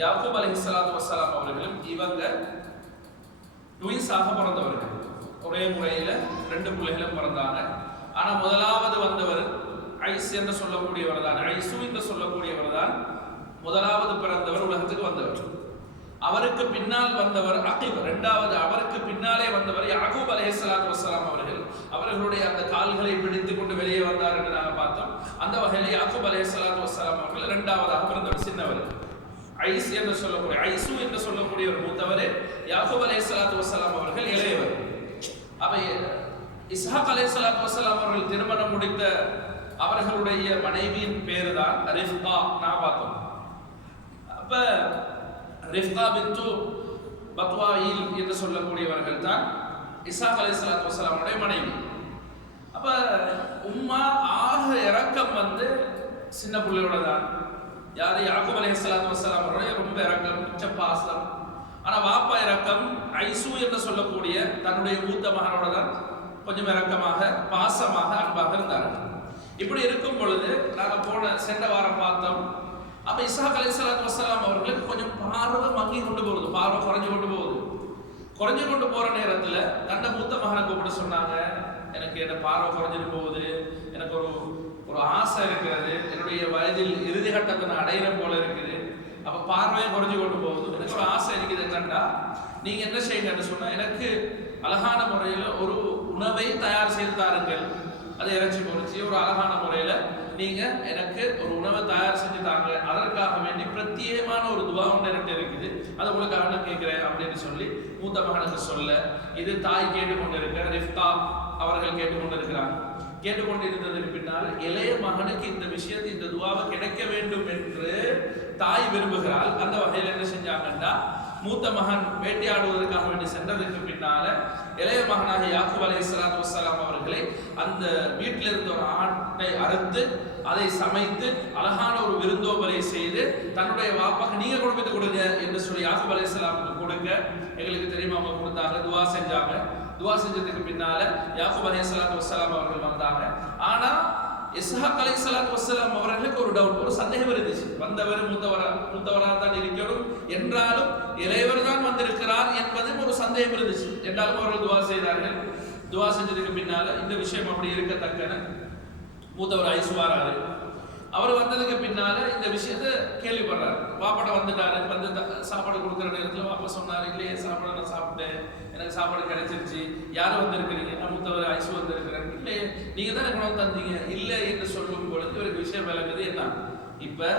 யாக்கூப் அலைஹிஸ்ஸலாத்து வஸ்ஸலாம் அவர்களும் இவங்க ட்வின்ஸாக பிறந்தவர்கள். ஒரே முறையில் 2 பிள்ளைகளும் பிறந்தாங்க. ஆனா முதலாவது வந்தவர் ஐஸ் என்று சொல்லக்கூடியவர் தான், ஐசு என்று சொல்லக்கூடியவர் தான் முதலாவது பிறந்தவர், உலகத்துக்கு வந்தவர். அவருக்கு பின்னால் வந்தவர் அகீப், இரண்டாவது அவருக்கு பின்னாலே வந்தவர் யாக்கூப் அலைஹிஸ்ஸலாத்து வஸ்ஸலாம் அவர்கள். அவர்களுடைய அந்த கால்களை பிடித்துக் கொண்டு வெளியே வந்தார் என்று நாங்கள் பார்த்தோம். அந்த வகையில் யாக்கூப் அலைஹிஸ்ஸலாத்து வஸ்ஸலாம் அவர்கள் இரண்டாவதாக பிறந்தவர், சின்னவர். ஐஸ் என்று சொல்லக்கூடிய ஐசு என்று சொல்லக்கூடிய ஒரு மூத்தவர், யாக்கூப் அலைஹிஸ்ஸலாத்து வஸ்ஸலாம் அவர்கள் இளையவர். அப்ப இஸ்ஹாக் அலைஹிஸ்ஸலாத்து வஸ்ஸலாம் அவர்கள் திருமணம் முடித்த அவர்களுடைய மனைவியின் பேரு தான் ரிஃப்கா. நான் பார்த்தோம். அப்ப ரிஃப்கா பின்து பத்வாயில் என்று சொல்லக்கூடியவர்கள் தான் இஸ்ஹாக் அலைஹிஸ்ஸலாத்து வஸ்ஸலாமுடைய மனைவி. அப்ப உம்மா ஆக இரக்கம் வந்து சின்ன பிள்ளையோட தான். யாரு? யாக்கூப் அலைஹிஸ்ஸலாத்து வஸ்ஸலாம் அவருடைய ரொம்ப இரக்கம், உச்ச பாசம். ஆனா வாப்பா இரக்கம் ஐசு என்று சொல்லக்கூடிய தன்னுடைய மூத்த மகனோட தான் கொஞ்சம் இரக்கமாக, பாசமாக, அன்பாக இருந்தார்கள். இப்படி இருக்கும் பொழுது நாங்க சென்ற வாரம் பார்த்தோம். அப்ப இஸ்ஹாக் அலைஹிஸ்ஸலாத்து வஸ்ஸலாம் அவர்களுக்கு கொஞ்சம் பார்வை மங்கி கொண்டு போகுது, பார்வை குறைஞ்சு கொண்டு போகுது. குறைஞ்சு கொண்டு போற நேரத்துல தன்னை மூத்த மகனை கூப்பிட்டு சொன்னாங்க, எனக்கு என்ன பார்வை குறைஞ்சிட்டு போகுது, எனக்கு ஒரு ஆசை இருக்கிறது, என்னுடைய வயதில் இறுதி கட்டத்தை நான் அடையிற போல இருக்குது, அப்ப பார்வையை குறைஞ்சு கொண்டு போகுது, எனக்கு ஒரு ஆசை இருக்குது. என்னன்னா நீங்க என்ன செய்யுங்கன்னு சொன்னா, எனக்கு அழகான முறையில் ஒரு உணவை தயார் செய்து தாருங்கள், அதை இறைச்சி பொறிச்சு ஒரு அழகான முறையில நீங்க எனக்கு ஒரு உணவை தயார் செஞ்சு தாங்க, அதற்காக வேண்டி பிரத்யேகமான ஒரு துவா ஒன்று எனக்கு இருக்குது, அதை உங்களுக்காக நான் கேட்கிறேன் அப்படின்னு சொல்லி மூத்த மகனுக்கு சொல்ல, இது தாய் கேட்டுக்கொண்டிருக்க ரிஃப்கா அவர்கள் கேட்டுக்கொண்டிருக்கிறாங்க. கேட்டுக்கொண்டிருந்ததுக்கு பின்னால் இளைய மகனுக்கு இந்த விஷயத்தை, இந்த துவாவை கிடைக்க வேண்டும் என்று தாய் விரும்புகிறாள். அந்த வகையில் என்ன செஞ்சாங்கன்னா, மூத்த மகன் வேட்டையாடுவதற்காக வேண்டி சென்றதற்கு பின்னால இளைய மகனாக யாக்கூப் அலைஹிஸ்ஸலாத்து வஸ்ஸலாம் அவர்களை அந்த வீட்டில் இருந்த ஒரு ஆட்டை அறுத்து அதை சமைத்து அழகான ஒரு விருந்தோம்பலை செய்து தன்னுடைய வாப்பாக்கு நீங்க கொடுத்து கொடுங்க என்று சொல்லி யாக்கூப் அலைஹிஸ்ஸலாமுக்கு கொடுக்க, எங்களுக்கு தெரியுமா, அவங்க கொடுத்தாங்க, துவா செஞ்சாங்க. துவா செஞ்சதுக்கு பின்னால யாக்கூப் அலைஹிஸ்ஸலாத்து வஸ்ஸலாம் அவர்கள் வந்தாங்க. ஆனா இஸ்ஹாக் அலைஹிஸ்ஸலாத்து வஸ்ஸலாம் அவர்களுக்கு ஒரு டவுட், ஒரு சந்தேகம் இருந்துச்சு. வந்தவர் மூத்தவராக தான் இருக்கணும் என்றாலும் இளையவர் தான் வந்திருக்கிறார் என்பது ஒரு சந்தேகம் இருந்துச்சு. என்றாலும் அவர்கள் துவா செய்தார்கள். துவா செஞ்சதுக்கு பின்னால இந்த விஷயம் அப்படி இருக்கத்தக்கன மூத்தவர் ஐசுவாராரு. அவர் வந்ததுக்கு பின்னால இந்த விஷயத்தை கேள்விப்படுறாரு. வாப்பாட்ட வந்துட்டாரு, வந்து சாப்பாடு கொடுக்குற நேரத்தில் வாப்பா சொன்னாரு, இல்லையே சாப்பாடு நான் சாப்பிட்டேன், எனக்கு சாப்பாடு கிடைச்சிருச்சு, யாரும் வந்திருக்கிறீங்க, நான் மூத்தவர் ஐசு வந்திருக்கிறேன், இல்லையே நீங்க தான் எனக்கு உணவு தந்தீங்க, இல்லை என்று சொல்லும் பொழுது இவருக்கு விஷயம் விளங்குது. என்ன, இப்ப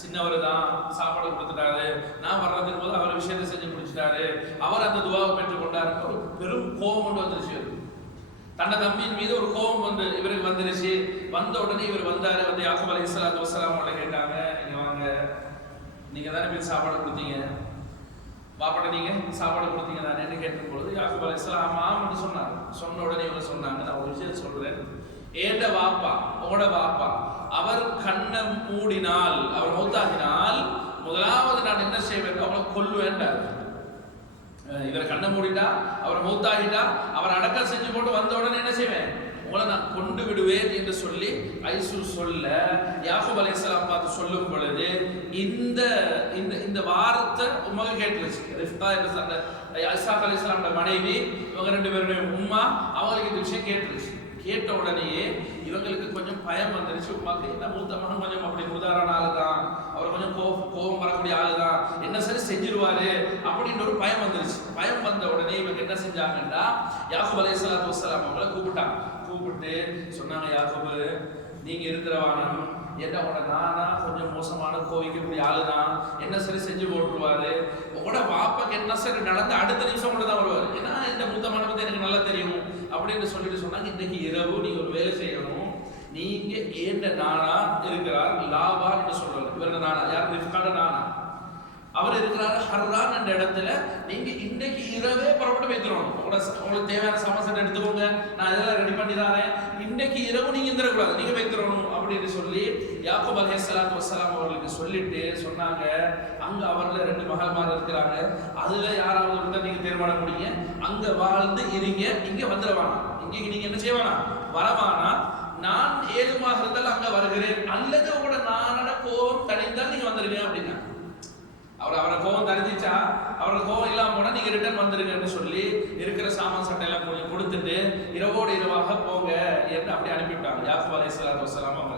சின்னவர் தான் சாப்பாடு கொடுத்துட்டாரு, நான் வர்றதுக்கு போது அவர் விஷயத்தை செஞ்சு முடிச்சுட்டாரு, அவர் அந்த துவாவை பெற்றுக் கொண்டாரு. ஒரு பெரும் கோபம் கொண்டு வந்துருச்சு. தன்னை தம்பியின் மீது ஒரு கோபம் வந்து இவருக்கு வந்துருச்சு. வந்த உடனே இவர் வந்தாரு, வந்து யாக்கூப் அலைஹிஸ்ஸலாத்து வஸ்ஸலாம் அவங்களை கேட்டாங்க, நீங்க வாங்க, நீங்க தானே போய் சாப்பாடு கொடுத்தீங்க, பாப்பாட்ட நீங்க சாப்பாடு கொடுத்தீங்க தானே கேட்கும் பொழுது யாக்கூப் அலைஹிஸ்ஸலாம் ஆமான்னு சொன்னாங்க. சொன்ன உடனே இவங்க சொன்னாங்க, நான் ஒரு விஷயம் சொல்றேன், ஏண்ட வாப்பா, உங்களோட வாப்பா அவர் கண்ணை மூடினால், அவர் மௌத்தாகினால் முதலாவது நான் என்ன செய்வேன், அவங்களை கொல்லுவேன்டார். இவர் கண்ணை மூடிட்டா, அவர் மௌத்தாகிட்டா, அவர் அடக்கம் செஞ்சு போட்டு வந்த உடனே என்ன செய்வேன், உங்களை நான் கொண்டு விடுவேன் என்று சொல்லி ஐசு சொல்ல, யாக்கூப் அலைஹிஸ்ஸலாம் பார்த்து சொல்லும் பொழுது இந்த இந்த இந்த வார்த்தை உமக்கு கேட்டுருச்சு. ரிஃப்கா என்று சொன்ன இஸ்ஹாக் அலைஹிஸ்ஸலாமோட மனைவி, இவங்க 2 பேருடைய உம்மா, அவங்களுக்கு இந்த விஷயம் கேட்டுருச்சு. கேட்ட உடனேயே இவங்களுக்கு கொஞ்சம் பயம் வந்துருச்சு. உமாக்கு என்ன மூத்த மகன் கொஞ்சம் அப்படி உதாரண ஆளுதான், அவர் கொஞ்சம் கோபம் வரக்கூடிய ஆளுதான், என்ன சரி செஞ்சிருவாரு அப்படின்ற ஒரு பயம் வந்துருச்சு. பயம் வந்த உடனே இவங்க என்ன செஞ்சாங்கன்னா, யாக்கூப் அலைஹிஸ்ஸலாத்து வஸ்ஸலாம் அவங்களை கூப்பிட்டாங்க. கூப்பிட்டு சொன்னாங்க, யாக்கூப் நீங்க இருக்கிறவானம் என்ன, உங்களோட நானா கொஞ்சம் மோசமான கோவிக்கக்கூடிய ஆளுதான், என்ன சரி செஞ்சு போட்டுருவாரு, உங்களோட வாப்பாக்கு என்ன சரி நடந்து அடுத்த நிமிஷம் கூட தான் வருவாரு, ஏன்னா இந்த மூத்த மகனை பத்தி எனக்கு நல்லா தெரியும் அப்படின்னு சொல்லிட்டு சொன்னாங்க, இன்னைக்கு இரவு நீங்க ஒரு வேலை செய்யணும், நீங்க ஏண்ட நானா இருக்கிறார் லாபா என்று சொல்றாரு. இவரோட நானா யார்? ரிஃப்காட நானா. அவர் இருக்கிறாரு ஹர்ரான் என்ற இடத்துல. நீங்க இன்னைக்கு இரவே புறப்பட்டு வைக்கிறோம், உங்களுக்கு தேவையான சமசத்தை எடுத்துக்கோங்க, நான் இதெல்லாம் ரெடி பண்ணி தாரேன், இன்னைக்கு இரவு நீங்க இருந்துடக்கூடாது, நீங்க வைக்கிறோம் அப்படின்னு சொல்லி யாக்கூப் அலைஹிஸ்ஸலாத்து வஸ்ஸலாம் அவர்களுக்கு சொல்லிட்டு சொன்னாங்க, அங்க அவர்ல 2 மகள்மார் இருக்கிறாங்க, அதுல யாராவது ஒருத்தர் நீங்க தீர்மானம் முடிங்க, அங்க வாழ்ந்து இருங்க, இங்க வந்துடுவானா, இங்க நீங்க என்ன செய்வானா, வரவானா, நான் ஏதுமாக இருந்தால் அங்க வருகிறேன், அல்லது உங்களோட நானோட கோபம் தணிந்தால் நீங்க வந்துருங்க அப்படின்னா. அவர் அவருக்கு கோவம் இல்லாம போனா நீங்க ரிட்டர்ன் வந்துருங்கன்னு சொல்லி இருக்கிற சாமான் சட்டையெல்லாம் கொஞ்சம் கொடுத்துட்டு இரவோடு இரவாக போங்க என்று அப்படி அனுப்பிவிட்டாங்க யாக்கூப் அலைஹிஸ்ஸலாத்து வஸ்ஸலாம் அவங்க.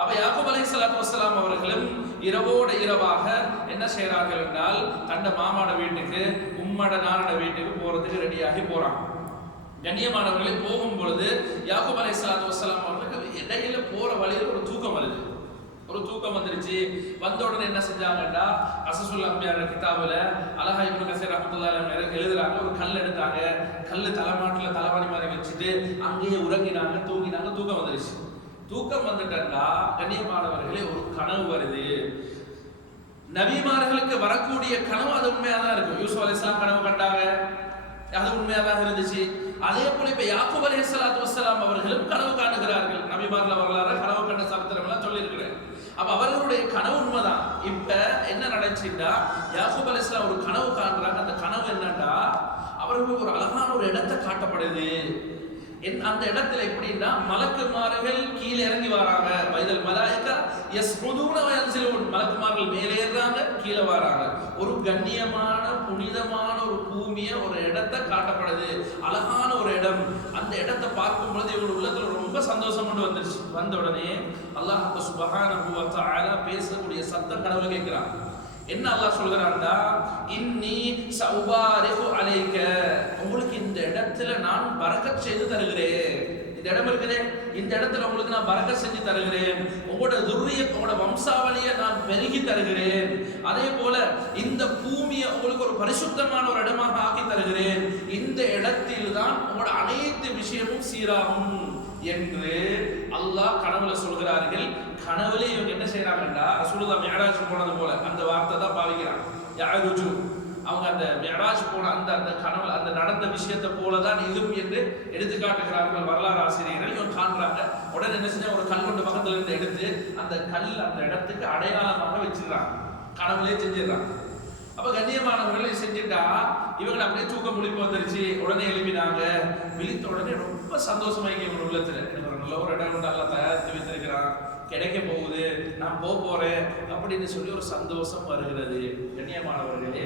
அப்ப யாக்கூப் அலைஹிஸ்ஸலாத்து வஸ்ஸலாம் அவர்களும் இரவோடு இரவாக என்ன செய்யறார்கள் என்றால் தண்ட மாமாட வீட்டுக்கு உம்மட நானோட வீட்டுக்கு போறதுக்கு ரெடியாகி போறாங்க. கண்ணியமானவர்களே, போகும் பொழுது யாக்கூப் அலைஹிஸ்ஸலாத்து வஸ்ஸலாம் அவர்களுக்கு இடையில போற வழியில் ஒரு தூக்கம் வருது. ஒரு தூக்கம் வந்துருச்சு. வந்த உடனே என்ன செஞ்சாங்கன்னா கஸஸுல் அன்பியா கிதாபுல அலஹா இப்னு கஸீர் ரஹ்மத்துல்லாஹி அலைஹி எழுதுறாங்க, ஒரு கல் எடுத்தாங்க, கல்லு தலைமாட்டில் தலைவாணி மாதிரி வச்சுட்டு அங்கேயே உறங்கினாங்க, தூங்கினாங்க. தூக்கம் வந்துருச்சு. தூக்கம் வந்துட்டா கண்ணியமானவர்களே ஒரு கனவு வருது. நபிமார்களுக்கு வரக்கூடிய கனவு அது உண்மையாதான் இருக்கும். யூசுப் அலைஹிஸ்ஸலாம் கனவு கண்டாங்க, அது உண்மையாதான் இருந்துச்சு. அதே போல இப்ப யாக்கூப் அலைஹிஸ்ஸலாத்து வஸ்ஸலாம் அவர்களும் கனவு காணுகிறார்கள். நபிமார்கள வரலாறு கனவு கண்ட சரித்திரம் எல்லாம் சொல்லி இருக்கிறேன். அப்ப அவர்களுடைய கனவு உண்மைதான். இப்ப என்ன நடந்துச்சுன்னா யாக்கூப் அலைஹிஸ்ஸலாம் ஒரு கனவு காண்றாங்க. அந்த கனவு என்னன்னா அவர்களுக்கு ஒரு அழகான ஒரு இடத்தை காட்டப்படுது. அந்த இடத்துல எப்படின்னா மலக்குமார்கள் கீழே இறங்கி வராங்க. வைதல் மலாயிகா யஸ்உதூன வ யன்ஸிலூன், மலக்குமார்கள் மேலே ஏறாங்க, கீழே வராங்க. ஒரு கண்ணியமான புனிதமான ஒரு பூமியை ஒரு இடத்தை காட்டப்படுது, அழகான ஒரு இடம். அந்த இடத்தை பார்க்கும் பொழுது இவங்க உள்ளத்துல ரொம்ப சந்தோஷம் கொண்டு வந்துருச்சு. வந்த உடனே அல்லாஹ் சுப்ஹானஹு வ தஆலா பேசக்கூடிய சத்தம் கனவுல கேட்கிறான். என்ன அல்லாஹ் சொல்கிறான்டா, இன்னி சஉபாரிகு அலைக, உங்களுக்கு இந்த இடத்துல நான் பரக்கத் செய்து தருகிறேன். இந்த இடம் இருக்குதே, இந்த இடத்துல உங்களுக்கு நான் பரக்கத் செஞ்சு தருகிறேன். உங்களோட துர்ரியத், உங்களோட வம்சாவளியை நான் பெருகி தருகிறேன். அதே போல இந்த பூமியை உங்களுக்கு ஒரு பரிசுத்தமான ஒரு இடமாக ஆக்கி தருகிறேன். இந்த இடத்தில் தான் உங்களோட அனைத்து விஷயமும் சீராகும் என்று அல்லாஹ் கனவுல சொல்கிறார்கள். கனவுல இவங்க என்ன செய்யறாங்கன்னா ரசூலுல்லாஹ் மிஅராஜ் போனது போல அந்த வார்த்தை தான் பாவிக்கிறாங்க. யஅருஜு, அவங்க அந்த மிஅராஜ் போன அந்த கனவுல அந்த நடந்த விஷயத்தை போலதான் இதுவும் என்று எடுத்து காட்டுகிறார்கள் வரலாறு ஆசிரியர்கள். இவங்க காண்றாங்க. உடனே என்ன செஞ்சா ஒரு கல் கொண்டு பக்கத்துல இருந்து எடுத்து அந்த கல் அந்த இடத்துக்கு அடையாளமாக வச்சிடறாங்க. கனவுலயே செஞ்சிடறாங்க. அப்ப கண்ணியமானவர்களை செஞ்சுட்டா இவங்க அப்படியே தூக்க முழிப்பு வந்துருச்சு. உடனே எழுப்பினாங்க. விழித்த உடனே ரொம்ப சந்தோஷமாயிங்க இவங்க உள்ளத்துல. நல்ல ஒரு இடம் கொண்டு எல்லாம் தயாரித்து வைத்திருக்கிறான், கிடைக்க போகுது, நான் போறேன் அப்படின்னு சொல்லி ஒரு சந்தோஷம் வருகிறது. கண்ணியமானவர்களே,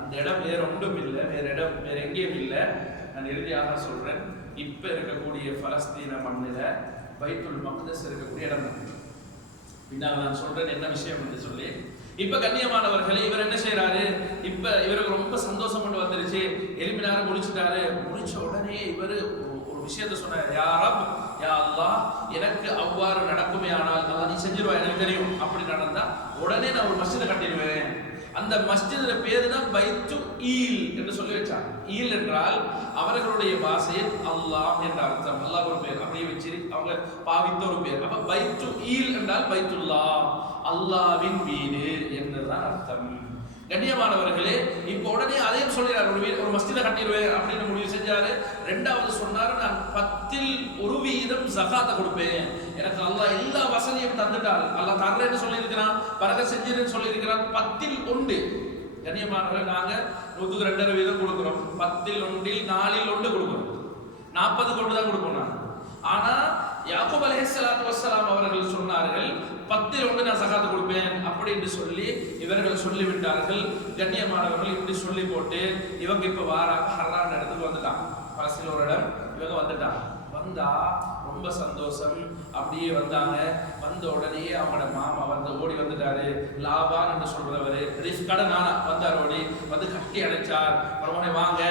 அந்த இடம் வேற ஒன்றும் இல்லை, வேற எங்கேயும் இல்லை. நான் இறுதியாக சொல்றேன், இப்ப இருக்கக்கூடிய பலஸ்தீன மண்ணில பைத்துல் மக்தஸ் இருக்கக்கூடிய இடம் தான். பின்னால் நான் சொல்றேன் என்ன விஷயம் என்று சொல்லி. இப்ப கண்ணியமானவர்களே, இவர் என்ன செய்யறாரு, இப்ப இவருக்கு ரொம்ப சந்தோஷம் கொண்டு வந்துருச்சு. எலும்பினாரு, முடிச்சுட்டாரு. முடிச்ச உடனே இவரு ஒரு விஷயத்த சொன்னார், யா ரப், யா அல்லாஹ், எனக்கு அவ்வாறு நடக்குமே ஆனால் அல்லாஹ் நீ செஞ்சிருவா, எனக்கு தெரியும். அப்படி நடந்தா உடனே நான் ஒரு மஸ்ஜிதை கட்டிடுவேன். அந்த மஸ்ஜிதுல பேரு தான் பைத்து ஈல் என்று சொல்லி வச்சாங்க. ஈல் என்றால் அவர்களுடைய பாஷையில் அல்லாஹ் என்ற அர்த்தம். அல்லாஹ் ஒரு பேர் அப்படியே வச்சு அவங்க பாவித்த ஒரு பேர். அப்ப பைத்து ஈல் என்றால் பைத்துல்லாஹ், அல்லாஹ்வின் வீடு என்றுதான் அர்த்தம். கண்ணியமானவர்களே, இப்போ உடனே அதையும் சொல்கிறார், ஒரு மஸ்ஜிதை கட்டிடுவேன் அப்படின்னு முடிவு செஞ்சாரு. ரெண்டாவது சொன்னாரு, நான் 10% ஜகாத்தை கொடுப்பேன். எனக்கு அல்லாஹ் எல்லா வசதியும் தந்துட்டார். அல்லாஹ் தர்றேன்னு சொல்லியிருக்கிறான், பரக்கத் செஞ்சிருன்னு சொல்லியிருக்கிறான். 10%. கண்ணியமானவர்கள், நாங்க 102% கொடுக்கிறோம். 10%, 4% கொடுக்கிறோம். 40 கொண்டு தான் கொடுப்போம் நாங்க. ஆனா யாக்கூப் அலைஹிஸ்ஸலாத்து வஸ்ஸலாம் அவர்கள் சொன்னார்கள், 10% நான் ஜகாத் கொடுப்பேன் அப்படின்னு சொல்லி இவர்கள் சொல்லிவிட்டார்கள். கண்ணியமானவர்கள் இப்படி சொல்லி போட்டு இவங்க இப்ப வாராங்க. ஹர்ரான் இடத்துக்கு வந்துட்டாங்க. பலஸ்தீன ஒரு இடம் இவங்க வந்துட்டாங்க. வந்தா ரொம்ப சந்தோஷம். அப்படியே வந்தாங்க. வந்த உடனே அவங்களோட மாமா வந்து ஓடி வந்துட்டாரு. லாபான் என்று சொல்றவரு ரிஃப்கட நானா வந்தார். ஓடி வந்து கட்டி அடைச்சார். உடனே வாங்க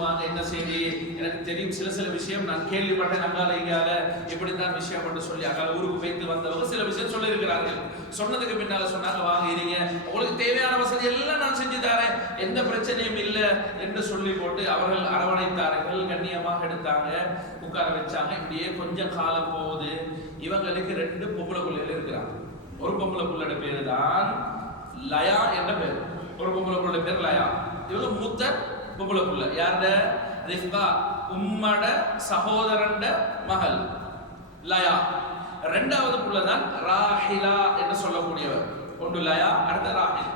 வாங்க, என்ன செய்தி, எனக்கு தெரியும் சில விஷயம் நான் கேள்விப்பட்டேன், அங்கால இங்கால இப்படித்தான் விஷயம் என்று சொல்லி அங்கால ஊருக்கு போய்த்து வந்தவங்க சில விஷயம் சொல்லி இருக்கிறார்கள். சொன்னதுக்கு பின்னால சொன்னாங்க, வாங்க இருங்க, உங்களுக்கு தேவையான வசதி எல்லாம் நான் செஞ்சு தரேன், எந்த பிரச்சனையும் இல்லை என்று சொல்லி போட்டு அவர்கள் அரவணைத்தார்கள். கண்ணியமாக எடுத்தாங்க, உட்கார வச்சாங்க. இப்படியே கொஞ்சம் காலம் போகுது. இவங்களுக்கு 2 பொம்பளை பிள்ளைகள் இருக்கிறாங்க. ஒரு பொம்பளை பிள்ளையோட பேரு தான் லயா என்ற பேர். ஒரு பொம்பளை பிள்ளை பேர் லயா. இவங்க மூத்த பொம்பளை பிள்ளை. யாருட? ரிஃப்கா, உம்மட சகோதரண்ட மகள் லயா. ரெண்டாவது புள்ள தான் ராஹிலா என்று சொல்லக்கூடியவர். ஒன்று லயா, அடுத்த ராஹில்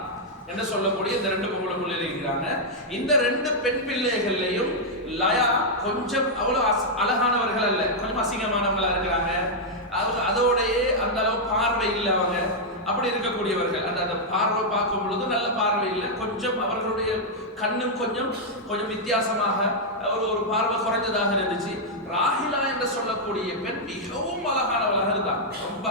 என்று சொல்லக்கூடிய இந்த 2 பொம்பளை பிள்ளைகள் இருக்கிறாங்க. இந்த 2 பெண் பிள்ளைகள்லையும் லயா கொஞ்சம் அவ்வளவு அழகானவர்கள் அல்ல, கொஞ்சம் அசிங்கமானவங்களா இருக்கிறாங்க. அதோடையே அந்த அளவு பார்வை இல்லை. அவங்க அப்படி இருக்கக்கூடியவர்கள். அந்த பார்வை பார்க்கும் பொழுது நல்ல பார்வை இல்லை, கொஞ்சம் அவர்களுடைய கண்ணும் கொஞ்சம் வித்தியாசமாக ஒரு பார்வை குறைஞ்சதாக இருந்துச்சு. ராஹிலா என்று சொல்லக்கூடிய பெண் மிகவும் அழகானவளாக இருந்தாங்க, ரொம்ப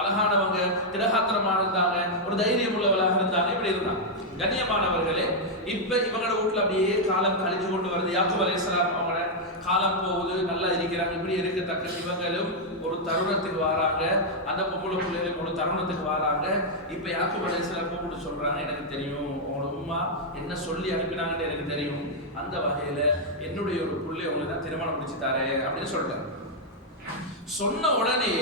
அழகானவங்க, திடகாத்திரமா இருந்தாங்க, ஒரு தைரியம் உள்ளவளாக இருந்தாங்க, இப்படி இருந்தாங்க. கண்ணியமானவர்களே, இப்ப இவங்களோட வீட்டுல அப்படியே காலம் கழிச்சு கொண்டு வருது. யாக்கூப் அலைஹிஸ்ஸலாம் அவங்களோட காலம் போகுது, நல்லா இருக்கிறாங்க. இப்படி இருக்கத்தக்க இவங்களும் ஒரு தருணத்துக்கு வராங்க, அந்த பொம்பளை பிள்ளைகளும் ஒரு தருணத்துக்கு வராங்க. இப்ப யாக்கூப் அலைஹிஸ்ஸலாம் கூப்பிட்டு சொல்றாங்க, எனக்கு தெரியும் உங்களோட உம்மா என்ன சொல்லி அனுப்பினாங்கன்னு எனக்கு தெரியும், அந்த வகையில என்னுடைய ஒரு பிள்ளை உங்களுக்கு தான் திருமணம் முடிச்சு தரேன் அப்படின்னு சொல்லிட்டாங்க. சொன்ன உடனே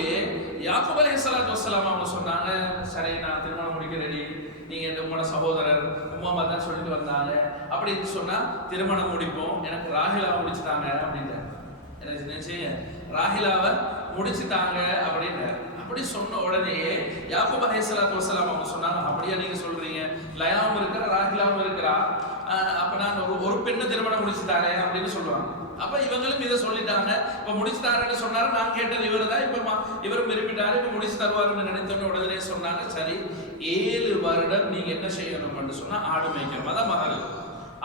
யாக்கூப் அலைஹிஸ்ஸலாத்து வஸ்ஸலாம் அவங்க சொன்னாங்க, சரி நான் திருமணம் முடிக்க ரெடி, நீங்க உங்களோட சகோதரர் உம்மா தான் சொல்லிட்டு வந்தாங்க, அப்படின்னு சொன்னா திருமணம் முடிப்போம், எனக்கு ராஹிலாவை முடிச்சுட்டாங்க அப்படின்னு. எனக்கு நினைச்சீங்க ராஹிலாவை முடிச்சுட்டாங்க அப்படின்னு. அப்படி சொன்ன உடனே யாக்கூப் அலைஹிஸ்ஸலாத்து வஸ்ஸலாம் அவங்க சொன்னாங்க, அப்படியே நீங்க சொல்றீங்க, லயாவும் இருக்கிற ராஹிலாவும் இருக்கிறா, அப்ப நான் ஒரு பெண்ணை திருமணம் முடிச்சுட்டாரே அப்படின்னு சொல்லுவாங்க. அப்ப இவங்களும் இதை சொல்லிட்டாங்க. இப்ப முடிச்சுட்டாருன்னு சொன்னாரு, நான் கேட்டது இவர் தான், இப்ப இவரும் விரும்பிட்டாரு, இப்ப முடிச்சு தருவாருன்னு நினைத்தோன்னு உடனே சொன்னாங்க, சரி 7 வருடம் நீங்க என்ன செய்யணும்னு சொன்னா ஆடு மேய்க்கணும், அதான் மகள்.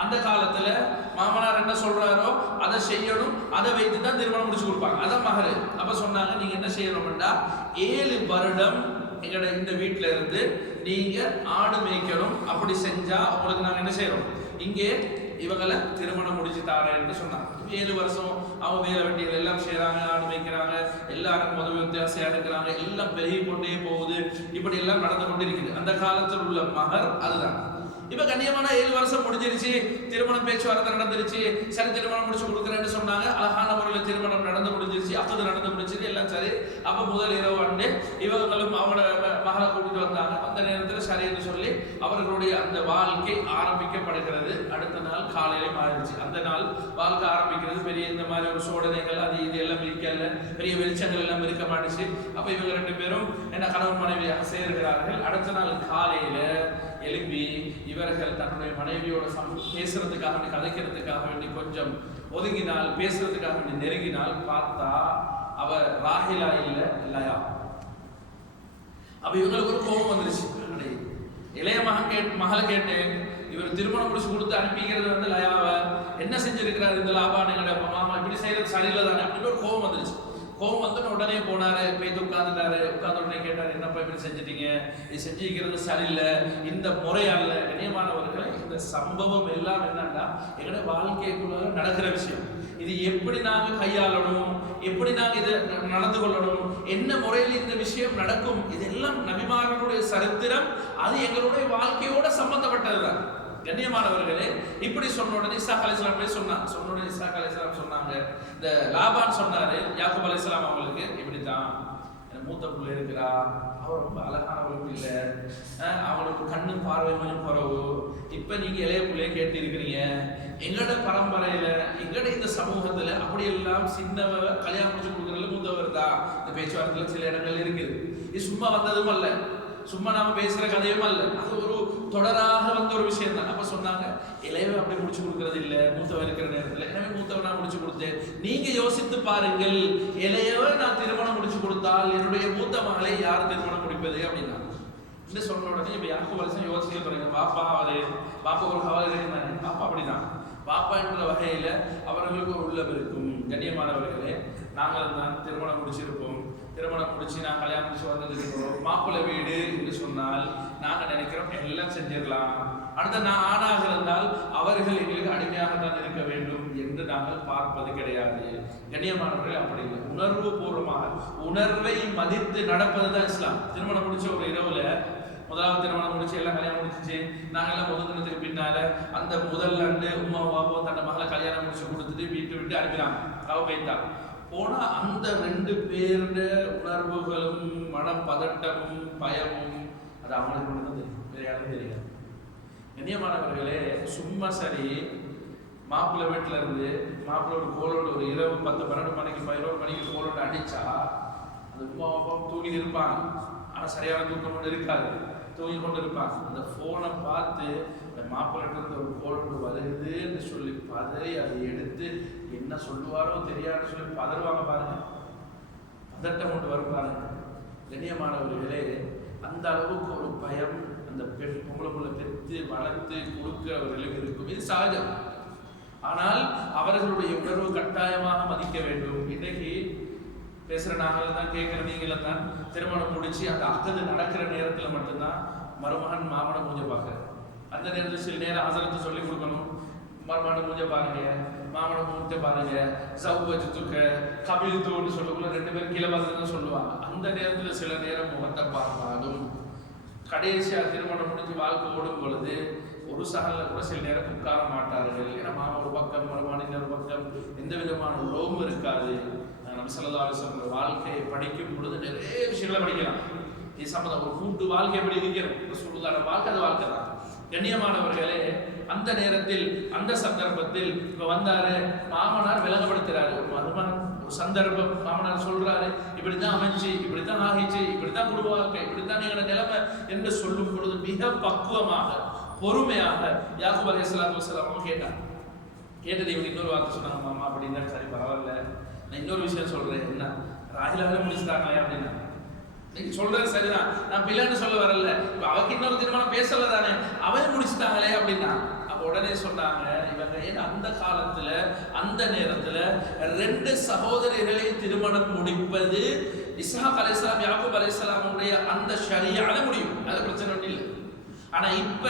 அந்த காலத்துல மாமனார் என்ன சொல்றாரோ அதை செய்யணும், அதை வைத்து தான் திருமணம் முடிச்சு கொடுப்பாங்க, அதான் மகள். அப்ப சொன்னாங்க, நீங்க என்ன செய்யணும்டா 7 வருடம் எங்கட இந்த வீட்டுல இருந்து நீங்க ஆடு மேய்க்கணும், அப்படி செஞ்சா உங்களுக்கு நாங்க என்ன செய்யறோம், இங்கே இவங்களை திருமணம் முடிச்சு தாரேன்னு சொன்னாங்க. 7 வருஷம் அவங்க வேலை வெட்டிகள் எல்லாம் செய்யறாங்க, ஆடு மேய்க்கிறாங்க, எல்லாரும் மது வித்தியாசையா இருக்கிறாங்க, எல்லாம் பெருகி கொண்டே போகுது, இப்படி எல்லாம் நடந்து கொண்டு இருக்குது. அந்த காலத்தில் உள்ள மகர் அதுதான். இப்ப கண்ணியமான 7 வருஷம் முடிஞ்சிருச்சு, திருமணம் பேச்சுவார்த்தை நடந்துருச்சு, சரி திருமணம் முடிச்சு கொடுக்குறேன்னு சொன்னாங்க. அழகான முறையில் திருமணம் நடந்து முடிஞ்சிருச்சு, அக்கது நடந்து முடிஞ்சிருச்சு, எல்லாம் சரி. அப்ப முதல் இரவு ஆண்டு இவங்களும் அவங்களோட மகளை கூட்டிட்டு வந்தாங்க. அந்த நேரத்தில் சரி என்று சொல்லி அவர்களுடைய அந்த வாழ்க்கை ஆரம்பிக்கப்படுகிறது. அடுத்த நாள் காலையில மாறிடுச்சு. அந்த நாள் வாழ்க்கை ஆரம்பிக்கிறது. பெரிய இந்த மாதிரி ஒரு சோதனைகள் அது இது எல்லாம் இருக்கல, பெரிய வெளிச்சங்கள் எல்லாம் இருக்க மாட்டுச்சு. அப்ப இவங்க 2 பேரும் என்ன கணவன் மனைவியாக சேர்கிறார்கள். அடுத்த நாள் காலையில எழுப்பி இவர்கள் தன்னுடைய மனைவியோட பேசுறதுக்காக வேண்டி, கதைக்கிறதுக்காக வேண்டி கொஞ்சம் ஒதுங்கினால், பேசுறதுக்காக வேண்டி நெருங்கினால், பார்த்தா அவ ராஹிலா இல்ல லயா. அப்ப இவங்களுக்கு ஒரு கோபம் வந்துருச்சு. இளைய மகளை கேட்டு இவர் திருமணம் முடிச்சு கொடுத்து அனுப்பிக்கிறது வந்து லயாவை என்ன செஞ்சிருக்கிறார் இந்த லாபானுங்கிற மாமா, இப்படி செய்யறது சரியில்லை தானே அப்படின்னு ஒரு கோபம் வந்துருச்சு. கோபம் வந்து உடனே போனாரு, போய் உட்கார்ந்துட்டாரு. உட்கார்ந்த உடனே கேட்டாரு, என்னப்பா இப்படி செஞ்சிட்டீங்க, இது செஞ்சிருக்கிறது சரியில்லை, இந்த முறையல்ல. கண்ணியமானவர்களை, இந்த சம்பவம் எல்லாம் என்னன்னா எங்களுடைய வாழ்க்கைக்குள்ள நடக்கிற விஷயம். இது எப்படி நாங்க கையாளணும், எப்படி நாங்க இதை நடந்து கொள்ளணும், என்ன முறையில் இந்த விஷயம் நடக்கும், இதெல்லாம் நபிமார்களுடைய சரித்திரம், அது எங்களுடைய வாழ்க்கையோட சம்பந்தப்பட்டதுதான். கண்ணியமானவர்களே, இப்படி சொன்ன உடனே இஸ்ஹாக் அலைஹிஸ்ஸலாம் சொன்ன உடனே இஸ்ஹாக் அலைஹிஸ்ஸலாம் சொன்னாங்க, இந்த லாபான் சொன்னாரு யாக்கூப் அலைஹிஸ்ஸலாம் அவங்களுக்கு, இப்படித்தான் மூத்த பிள்ளை இருக்கிறா, அவர் ரொம்ப அழகானவளும் இல்லை, அவங்களுக்கு கண்ணு பார்வை கொஞ்சம் குறவு, இப்ப நீங்க இளைய பிள்ளைய கேட்டு இருக்கிறீங்க, எங்களோட பரம்பரையில எங்கட இந்த சமூகத்துல அப்படி எல்லாம் சின்னவ கல்யாணம் முடிச்சு கொடுக்கறதுல மூத்தவர் தான். இந்த பேச்சுவார்த்தையில சில இடங்கள் இருக்குது. இது சும்மா வந்ததும் அல்ல, சும்மா நாம பேசுற கதையும் அல்ல, அது ஒரு தொடராக வந்த ஒரு விஷயம் தான். அப்ப சொன்னாங்க, இளையவை அப்படி முடிச்சு கொடுக்கறது இல்ல, மூத்தவன் இருக்கிற நேரத்துல, எனவே மூத்தவன் நான் முடிச்சு கொடுத்தேன். நீங்க யோசித்து பாருங்கள், இளையவை நான் திருமணம் முடிச்சு கொடுத்தால் என்னுடைய மூத்த மகளை யார் திருமணம் முடிப்பது அப்படின்னா சொன்ன உடனே இப்ப யாருக்கும் வருஷம் யோசிக்க பாருங்க. பாப்பா ஒரு கவலை இருந்தாங்க, பாப்பா அப்படிதான். பாப்பா என்ற வகையில அவர்களுக்கு ஒரு உள்ளம் இருக்கும். கண்ணியமானவர்களே, நாங்கள் தான் திருமணம் முடிச்சிருப்போம், திருமணம் முடிச்சு நான் கல்யாணம் முடிச்சு வந்திருக்கிறோம், மாப்பிள்ளை வீடு என்று சொன்னால் நாங்கள் நினைக்கிறோம் எல்லாம் செஞ்சிடலாம், அடுத்த நான் ஆணாக இருந்தால் அவர்கள் எங்களுக்கு அடிமையாகத்தான் இருக்க வேண்டும் என்று நாங்கள் பார்ப்பது கிடையாது. கண்ணியமானவர்கள் அப்படி இல்லை, உணர்வு பூர்வமாக உணர்வை மதித்து நடப்பதுதான் இஸ்லாம். திருமணம் முடிச்ச ஒரு இரவுல, முதலாவது திருமணம் முடிச்சு எல்லாம் கல்யாணம் முடிச்சிச்சு, நாங்கெல்லாம் முதல் தினத்துக்கு பின்னால அந்த முதல் ஆண்டு உமா பாப்போ தன்னை மகளை கல்யாணம் முடிச்சு கொடுத்துட்டு வீட்டு விட்டு அனுப்பினாங்க. அவ போய்த்தான் போனா அந்த 2 பேருடைய உணர்வுகளும் மனம் பதட்டமும் பயமும் அது அவங்களுக்கு மட்டும் தெரியும், வேற யாரும் தெரியாது. கண்ணியமானவர்களே, சும்மா சரி மாப்பிள்ளை வீட்டுல இருந்து மாப்பிள்ளை ஒரு கோலோடு ஒரு இரவு 10, 12 மணிக்கு 11 மணிக்கு கோலோடு அடிச்சா அந்த உமா அப்பா தூங்கி இருப்பாங்க, ஆனா சரியான தூக்கம் கொண்டு இருக்காது, தூங்கி கொண்டு இருப்பாங்க. அந்த போனை பார்த்து இந்த மாப்பிள்ளை இருந்து ஒரு கோலோடு வருதுன்னு சொல்லி பதறி அதை எடுத்து என்ன சொல்லுவாரோ தெரியாதுன்னு சொல்லி பதறுவாங்க பாருங்க, பதட்டம் கொண்டு வரும் பாருங்க. கண்ணியமானவர்களே, அந்த அளவுக்கு ஒரு பயம் அந்த பொம்பளை பெற்று வளர்த்து கொடுக்கிறவர்களுக்கு இருக்கும். இது சகஜம். ஆனால் அவர்களுடைய உணர்வு கட்டாயமாக மதிக்க வேண்டும். இன்னைக்கு பேசுற நாங்கள் தான், கேட்கிற நீங்கள தான், திருமணம் முடிச்சு அந்த அக்கது நடக்கிற நேரத்துல மட்டும்தான் மருமகன் மாமனை மூஞ்ச பார்க்க. அந்த நேரத்தில் சில நேரம் ஆசரத்தை சொல்லி கொடுக்கணும். மருமகனை மூஞ்ச பாருங்க, மாமனை மூஞ்ச பாருங்க, சௌபத்துக்க கபில்தோன்னு சொல்லக்குள்ள 2 பேரும் கீழே பார்த்துதான் சொல்லுவாங்க. அந்த நேரத்துல சில நேரம் முகத்தை பார்த்தாலும் கடைசியா திருமணம் முடிஞ்சு வாழ்க்கை ஓடும் பொழுது ஒரு சகல்ல கூட சில நேரம் உட்கார மாட்டார்கள். ஏன்னா மாமா ஒரு பக்கம், மருமகன் இன்னொரு பக்கம், எந்த விதமான உறவும் இருக்காது. நம்ம ஸல்லல்லாஹு அலைஹி வஸல்லம் வாழ்க்கையை படிக்கும் பொழுது நிறைய விஷயங்களை படிக்கலாம். இது சம்பந்தம் ஒரு கூட்டு வாழ்க்கை எப்படி இருக்கிறோம், ரசூலுல்லாஹ் வாழ்க்கை அது வாழ்க்கை தான். கண்ணியமானவர்களே, அந்த நேரத்தில் அந்த சந்தர்ப்பத்தில் இப்ப வந்தாரு, மாமனார் விளங்கப்படுத்துறாரு. ஒரு மருமகன் ஒரு சந்தர்ப்பம், மாமனார் சொல்றாரு, இப்படித்தான் அமைச்சு, இப்படித்தான் ஆகிச்சு, இப்படித்தான் குடும்ப வாழ்க்கை, இப்படித்தான் நீங்களோட நிலைமை என்று சொல்லும் பொழுது மிக பக்குவமாக பொறுமையாக யாக்கூப் அலைஹிஸ்ஸலாத்து வஸ்ஸலாம் கேட்டாங்க. கேட்டது இவங்க இன்னொரு வார்த்தை சொன்னாங்க, மாமா அப்படின்னா சரி பரவாயில்ல, நான் இன்னொரு விஷயம் சொல்றேன், என்ன ராகிலாவே முடிச்சுட்டாங்களே அப்படின்னா. நீங்க சொல்றது சரிதான், நான் பிள்ளைன்னு சொல்ல வரல, இப்ப அவக்கு இன்னொரு திருமணம் பேசல தானே, அவன் முடிச்சுட்டாங்களே அப்படின்னா. அப்ப உடனே சொன்னாங்க, இவங்க அந்த காலத்துல அந்த நேரத்துல 2 சகோதரிகளை திருமணம் முடிப்பது இஸ்ஹாக் அலைஹிஸ்ஸலாம் யாக்கூப் அலைஹிஸ்ஸலாமுடைய அந்த ஷரியால முடியும், அது பிரச்சனை இல்லை. ஆனா இப்ப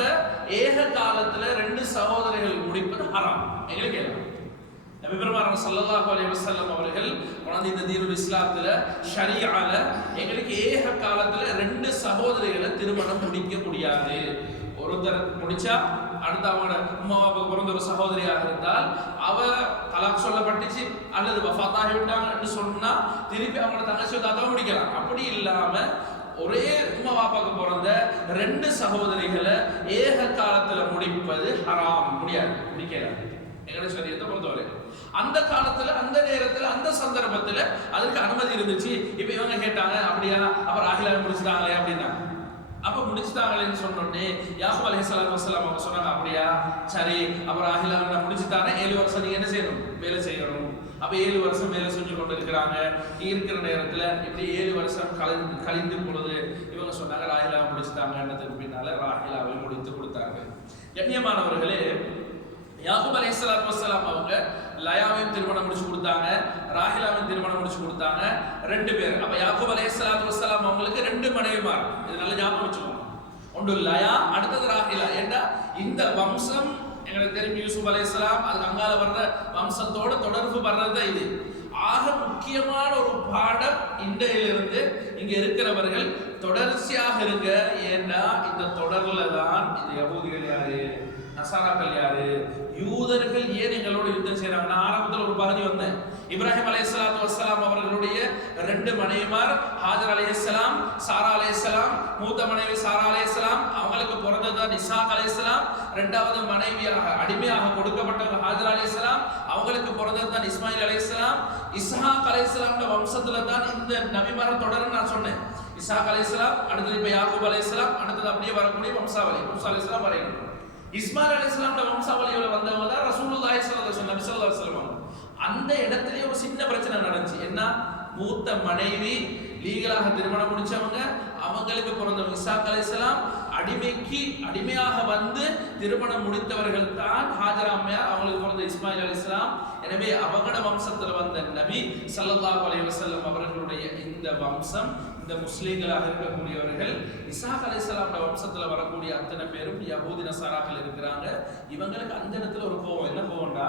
ஏக காலத்துல 2 சகோதரிகள் முடிப்பது ஹராம். எங்களுக்கு கேட்கலாம், நபி பெருமானார் ஸல்லல்லாஹு அலைஹி வஸல்லம் அவர்கள் கொண்டாந்து இந்த தீனுல் இஸ்லாத்துல ஷரியால எங்களுக்கு ஏக காலத்துல 2 சகோதரிகளை திருமணம் முடிக்க முடியாது. ஒருத்தர் முடிச்சா அடுத்த அவங்களோட அம்மாவுக்கு பிறந்த ஒரு சகோதரியாக இருந்தால் அவ தலாக் சொல்லப்பட்டுச்சு அல்லது வஃபாத்தாகி விட்டாங்கன்னு சொன்னா திருப்பி அவங்களோட தங்கச்சி தாத்தாவை முடிக்கலாம். அப்படி இல்லாம ஒரே உம்மா வாப்பாக்கு பிறந்த 2 சகோதரிகளை ஏக காலத்துல முடிப்பது ஹராம், முடியாது, முடிக்கலாம். எங்களை சரியத்தை பொறுத்தவரை அந்த காலத்துல அந்த நேரத்துல அந்த சந்தர்ப்பத்துல அதுக்கு அனுமதி இருந்துச்சு. இப்ப இவங்க கேட்டாங்க, அப்படியா அப்ப ராகிலாவை முடிச்சுட்டாங்களே அப்படின்னா. அப்ப முடிச்சுட்டாங்களேன்னு சொன்னோடனே யாக்கூப் அலைஹிஸ்ஸலாத்து வஸ்ஸலாம் அவங்க சொன்னாங்க, அப்படியா சரி, அப்ப ராகிலாவை முடிச்சுட்டாங்க, 7 வருஷம் நீங்க என்ன செய்யணும், வேலை செய்யணும். அப்ப 7 வருஷம் வேலை செஞ்சு கொண்டு இருக்கிறாங்க. இருக்கிற நேரத்துல இப்படி 7 வருஷம் கழிந்து பொழுது இவங்க சொன்னாங்க ராகிலாவை முடிச்சுட்டாங்கன்றதுக்கு பின்னால ராகிலாவை முடித்து கொடுத்தாங்க. கண்ணியமானவர்களே, யாக்கூப் அலைஹிஸ்ஸலாத்து வஸ்ஸலாம் அவங்க லயாவையும் திருமணம் முடிச்சு கொடுத்தாங்க, ராஹிலாவையும் திருமணம் முடிச்சு கொடுத்தாங்க, 2 பேர். அப்ப யாக்கூப் அலைஹிஸ்ஸலாத்து வஸ்ஸலாம் அவங்களுக்கு 2 மனைவிமார். இது நல்ல ஞாபகம் வச்சுக்கோங்க. ஒன்று லயா, அடுத்தது ராஹிலா. ஏண்டா இந்த வம்சம் எங்களுக்கு தெரியும், யூசுப் அலைஹிஸ்ஸலாம் அதுக்கு அங்கால வர்ற வம்சத்தோட தொடர்பு வர்றதுதான் இது. ஆக முக்கியமான ஒரு பாடம் இன்றையிலிருந்து இங்க இருக்கிறவர்கள் தொடர்ச்சியாக இருக்க. ஏன்னா இந்த தொடர்ல தான் இந்த யஹூதிகள் யாரு, நசாராக்கள் யாரு, யூதர்கள் ஏன் எங்களோட யுத்தம் செய்யறாங்க. நான் ஆரம்பத்தில் ஒரு பகுதி வந்தேன். இப்ராஹிம் அலைஹிஸ்ஸலாத்து வஸ்ஸலாம் அவர்களுடைய 2 மனைவிமார், ஹாஜர் அலைஹிஸ்ஸலாம், சாரா அலைஹிஸ்ஸலாம். மூத்த மனைவி சாரா அலைஹிஸ்ஸலாம், அவங்களுக்கு பிறந்ததுதான் இஸ்ஹாக் அலைஹிஸ்ஸலாம். 2வது மனைவியாக அடிமையாக கொடுக்கப்பட்டவர் ஹாஜர் அலைஹிஸ்ஸலாம், அவங்களுக்கு பிறந்ததுதான் இஸ்மாயில் அலைஹிஸ்ஸலாம். இஸ்ஹாக் அலைஹிஸ்ஸலாம்ன்ற வம்சத்துல தான் இந்த நபிமார தொடர்ன்னு நான் சொன்னேன். இஸ்ஹாக் அலைஹிஸ்ஸலாம், அடுத்தது இப்ப யாக்கூப் அலைஹிஸ்ஸலாம், அடுத்தது அப்படியே வரக்கூடிய வம்சாவளி மூசா அலைஹிஸ்ஸலாம் வரைக்கும். இஸ்மாயில் அலைஹிஸ்ஸலாம்ன்ற வம்சாவளியோட வந்தவங்க தான் ரசூலுல்லாஹி ஸல்லல்லாஹு அலைஹி வஸல்லம். அந்த இடத்துல ஒரு சின்ன பிரச்சனை நடந்துச்சு. என்ன, மூத்த மனைவி லீகலாக திருமணம் முடிச்சவங்க, அவங்களுக்கு பிறந்தவங்க இஸ்ஹாக் அலைஹிஸ்ஸலாம், அடிமையாக வந்து திருமணம் முடித்தவர்கள் தான் ஹாஜரா அம்மையார், அவங்களுக்கு பிறந்த இஸ்மாயில் அலைஹிஸ்ஸலாம். எனவே அவங்களோட வம்சத்துல வந்த நபி ஸல்லல்லாஹு அலைஹி வஸல்லம் அவர்களுடைய இந்த வம்சம், இந்த முஸ்லிம்களாக இருக்கக்கூடியவர்கள், இஸ்ஹாக் அலைஹிஸ்ஸலாம்ட வம்சத்துல வரக்கூடிய அத்தனை பேரும் யஹூதி நசாராக்கள் இருக்கிறாங்க. இவங்களுக்கு அந்த இடத்துல ஒரு கோவம். என்ன கோவம்டா,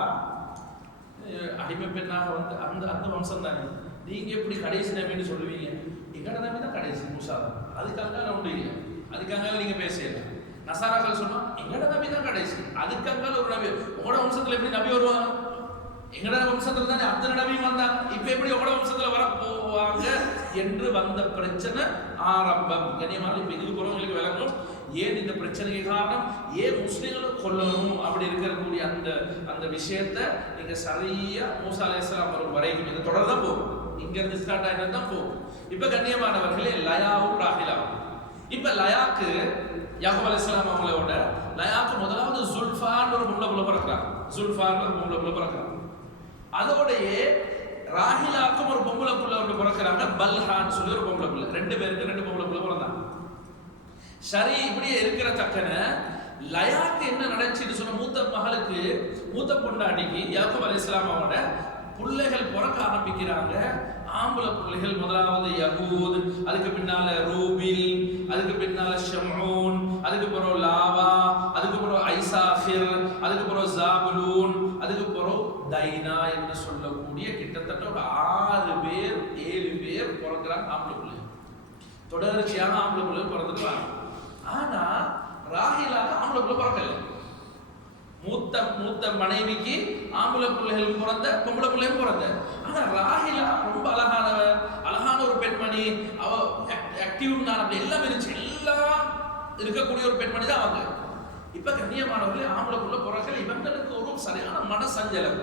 அடிமை பெண்ணாக வந்து அந்த வம்சம் தானே, நீங்க எப்படி கடைசி நபின்னு சொல்லுவீங்க? எங்கட நபி தான் கடைசி, மூசா தான், அதுக்காக நம்புறீங்க, அதுக்காக நீங்க பேசல. நசாராக்கள் சொன்னா எங்கட நபி தான் கடைசி, அதுக்காக ஒரு நபி. உங்களோட வம்சத்துல எப்படி நபி வருவாங்க? எங்கட வம்சத்துல தானே அந்த நபியும் வந்தாங்க, இப்ப எப்படி உங்களோட வம்சத்துல வர போவாங்க என்று வந்த பிரச்சனை ஆரம்பம். கண்ணியமான இப்ப இதுக்கு போறவங்களுக்கு விளங்கும் ஏன் இந்த பிரச்சனைக்கு காரணம், ஏன் முஸ்லிம்களை கொல்லணும் அப்படி இருக்கக்கூடிய அந்த விஷயத்தை நீங்க சரியா மூசா அலைஹிஸ்ஸலாம் வரும் வரைக்கும் இந்த தொடர் தான் போகும். இங்க இருந்து ஸ்டார்ட் ஆகிட்டு தான் போகும். இப்ப கண்ணியமானவர்களே, லயாவும் ராஹிலாவும். இப்ப லயாக்கு யாக்கூப் அலைஹிஸ்ஸலாம் அவங்களோட லயாக்கு முதலாவது ஜுல்ஃபான் ஒரு பொம்பளை புள்ள பிறக்கிறாங்க. ஜுல்ஃபான் ஒரு பொம்பளை புள்ள பிறக்கிறாங்க. அதோடயே ராஹிலாக்கும் ஒரு பொம்பளை புள்ள ஒன்று பிறக்கிறாங்க, பல்ஹான்னு சொல்லி ஒரு பொம்பளை புள்ள. 2 பேருக்கு 2 பொம்பளை புள்ள பிறந்தாங்க. சரி இப்படியே இருக்கிற தக்கன லயாக்கு என்ன நடந்துச்சுன்னு சொன்ன மூத்த பொண்டாட்டிக்கு யாக்கூப் அலைஹிஸ்ஸலாம் அவரோட பிள்ளைகள் பிறக்க ஆரம்பிக்கிறாங்க. ஆம்பளை பிள்ளைகள் முதலாவது யகூத், அதுக்கு பின்னால ரூபில், அதுக்கு பின்னால ஷம்ஊன், அதுக்கு பிறகு லாவா, அதுக்கு பிறகு ஐசாஃபிர், அதுக்கு பிறகு ஜாபுலூன், அதுக்கு பிறகு தைனா என்று சொல்லக்கூடிய கிட்டத்தட்ட ஒரு 6 பேர் 7 பேர் பிறக்கிறாங்க ஆம்பளை பிள்ளைகள். தொடர்ச்சியாக ஆம்பளை பிள்ளைகள் பிறந்துருக்காங்க. ஆனா ராஹிலாக்கு ஆம்பளை பிள்ளை பிறக்கல. மூத்த மனைவிக்கு ஆம்பளை பிள்ளைகள் பிறந்த, பொம்பளை பிள்ளைகள் பிறந்த. ஆனா ராஹிலா ரொம்ப அழகான ஒரு பெண்மணி, அவ ஆக்டிவ் அப்படி எல்லாம் இருந்துச்சு, எல்லாம் இருக்கக்கூடிய ஒரு பெண்மணி தான் அவங்க. இப்ப கண்ணியமானவர்களே ஆம்பளை பிள்ளை பிறக்கல. இவங்களுக்கு ஒரு சரியான மனசஞ்சலம்.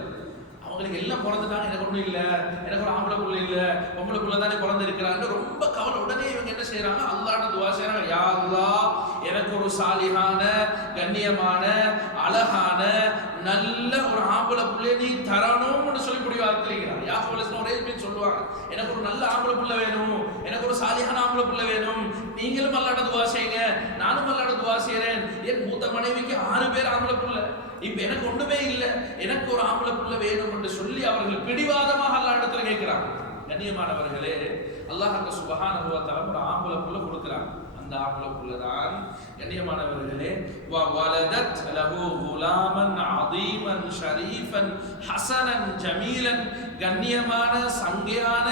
அவங்களுக்கு எல்லாம் பிறந்துட்டாங்க, எனக்கு ஒன்றும் இல்லை, எனக்கு ஒரு ஆம்பளை பிள்ளை இல்லை, பொம்பளை பிள்ளை தானே பிறந்து இருக்கிறாங்க, ரொம்ப கவலை. உடனே இவங்க என்ன செய்யறாங்க, அல்லாஹ்ட்ட துஆ செய்யறாங்க, யா அல்லாஹ் எனக்கு ஒரு சாலிஹான கண்ணியமான அழகான நல்ல ஒரு ஆம்பளை பிள்ளை நீ தரணும்னு சொல்லி முடிவு ஆரம்பிக்கிறாங்க. யாக்கூப் அலைஹிஸ்ஸலாம் ஒரே பேர் சொல்லுவாங்க, எனக்கு ஒரு நல்ல ஆம்பளை பிள்ளை வேணும், எனக்கு ஒரு சாலிஹான ஆம்பளை பிள்ளை வேணும், நீங்களும் அல்லாஹ்ட்ட துஆ செய்யுங்க, நானும் அல்லாஹ்ட்ட துஆ செய்றேன். என் மூத்த மனைவிக்கு 6 பேர் ஆம்பளை பிள்ளை, இப்ப எனக்கு ஒண்ணுமே இல்லை, எனக்கு ஒரு ஆம்பளை பிள்ளை வேணும் என்று சொல்லி அவர்கள் பிடிவாதமாக அல்லாஹ் இடத்துல கேட்கிறாங்க. கண்ணியமானவர்களே, அல்லாஹ் சுப்ஹானஹு வ தஆலா ஒரு ஆம்பளை பிள்ளை கொடுக்கிறாங்க. அந்த ஆம்பளை பிள்ளை தான் கண்ணியமானவர்களே வ வலதத் லஹு குலாமன் அதீமன் ஷரீஃபன் ஹஸனன் ஜமீலன், கண்ணியமான சங்கையான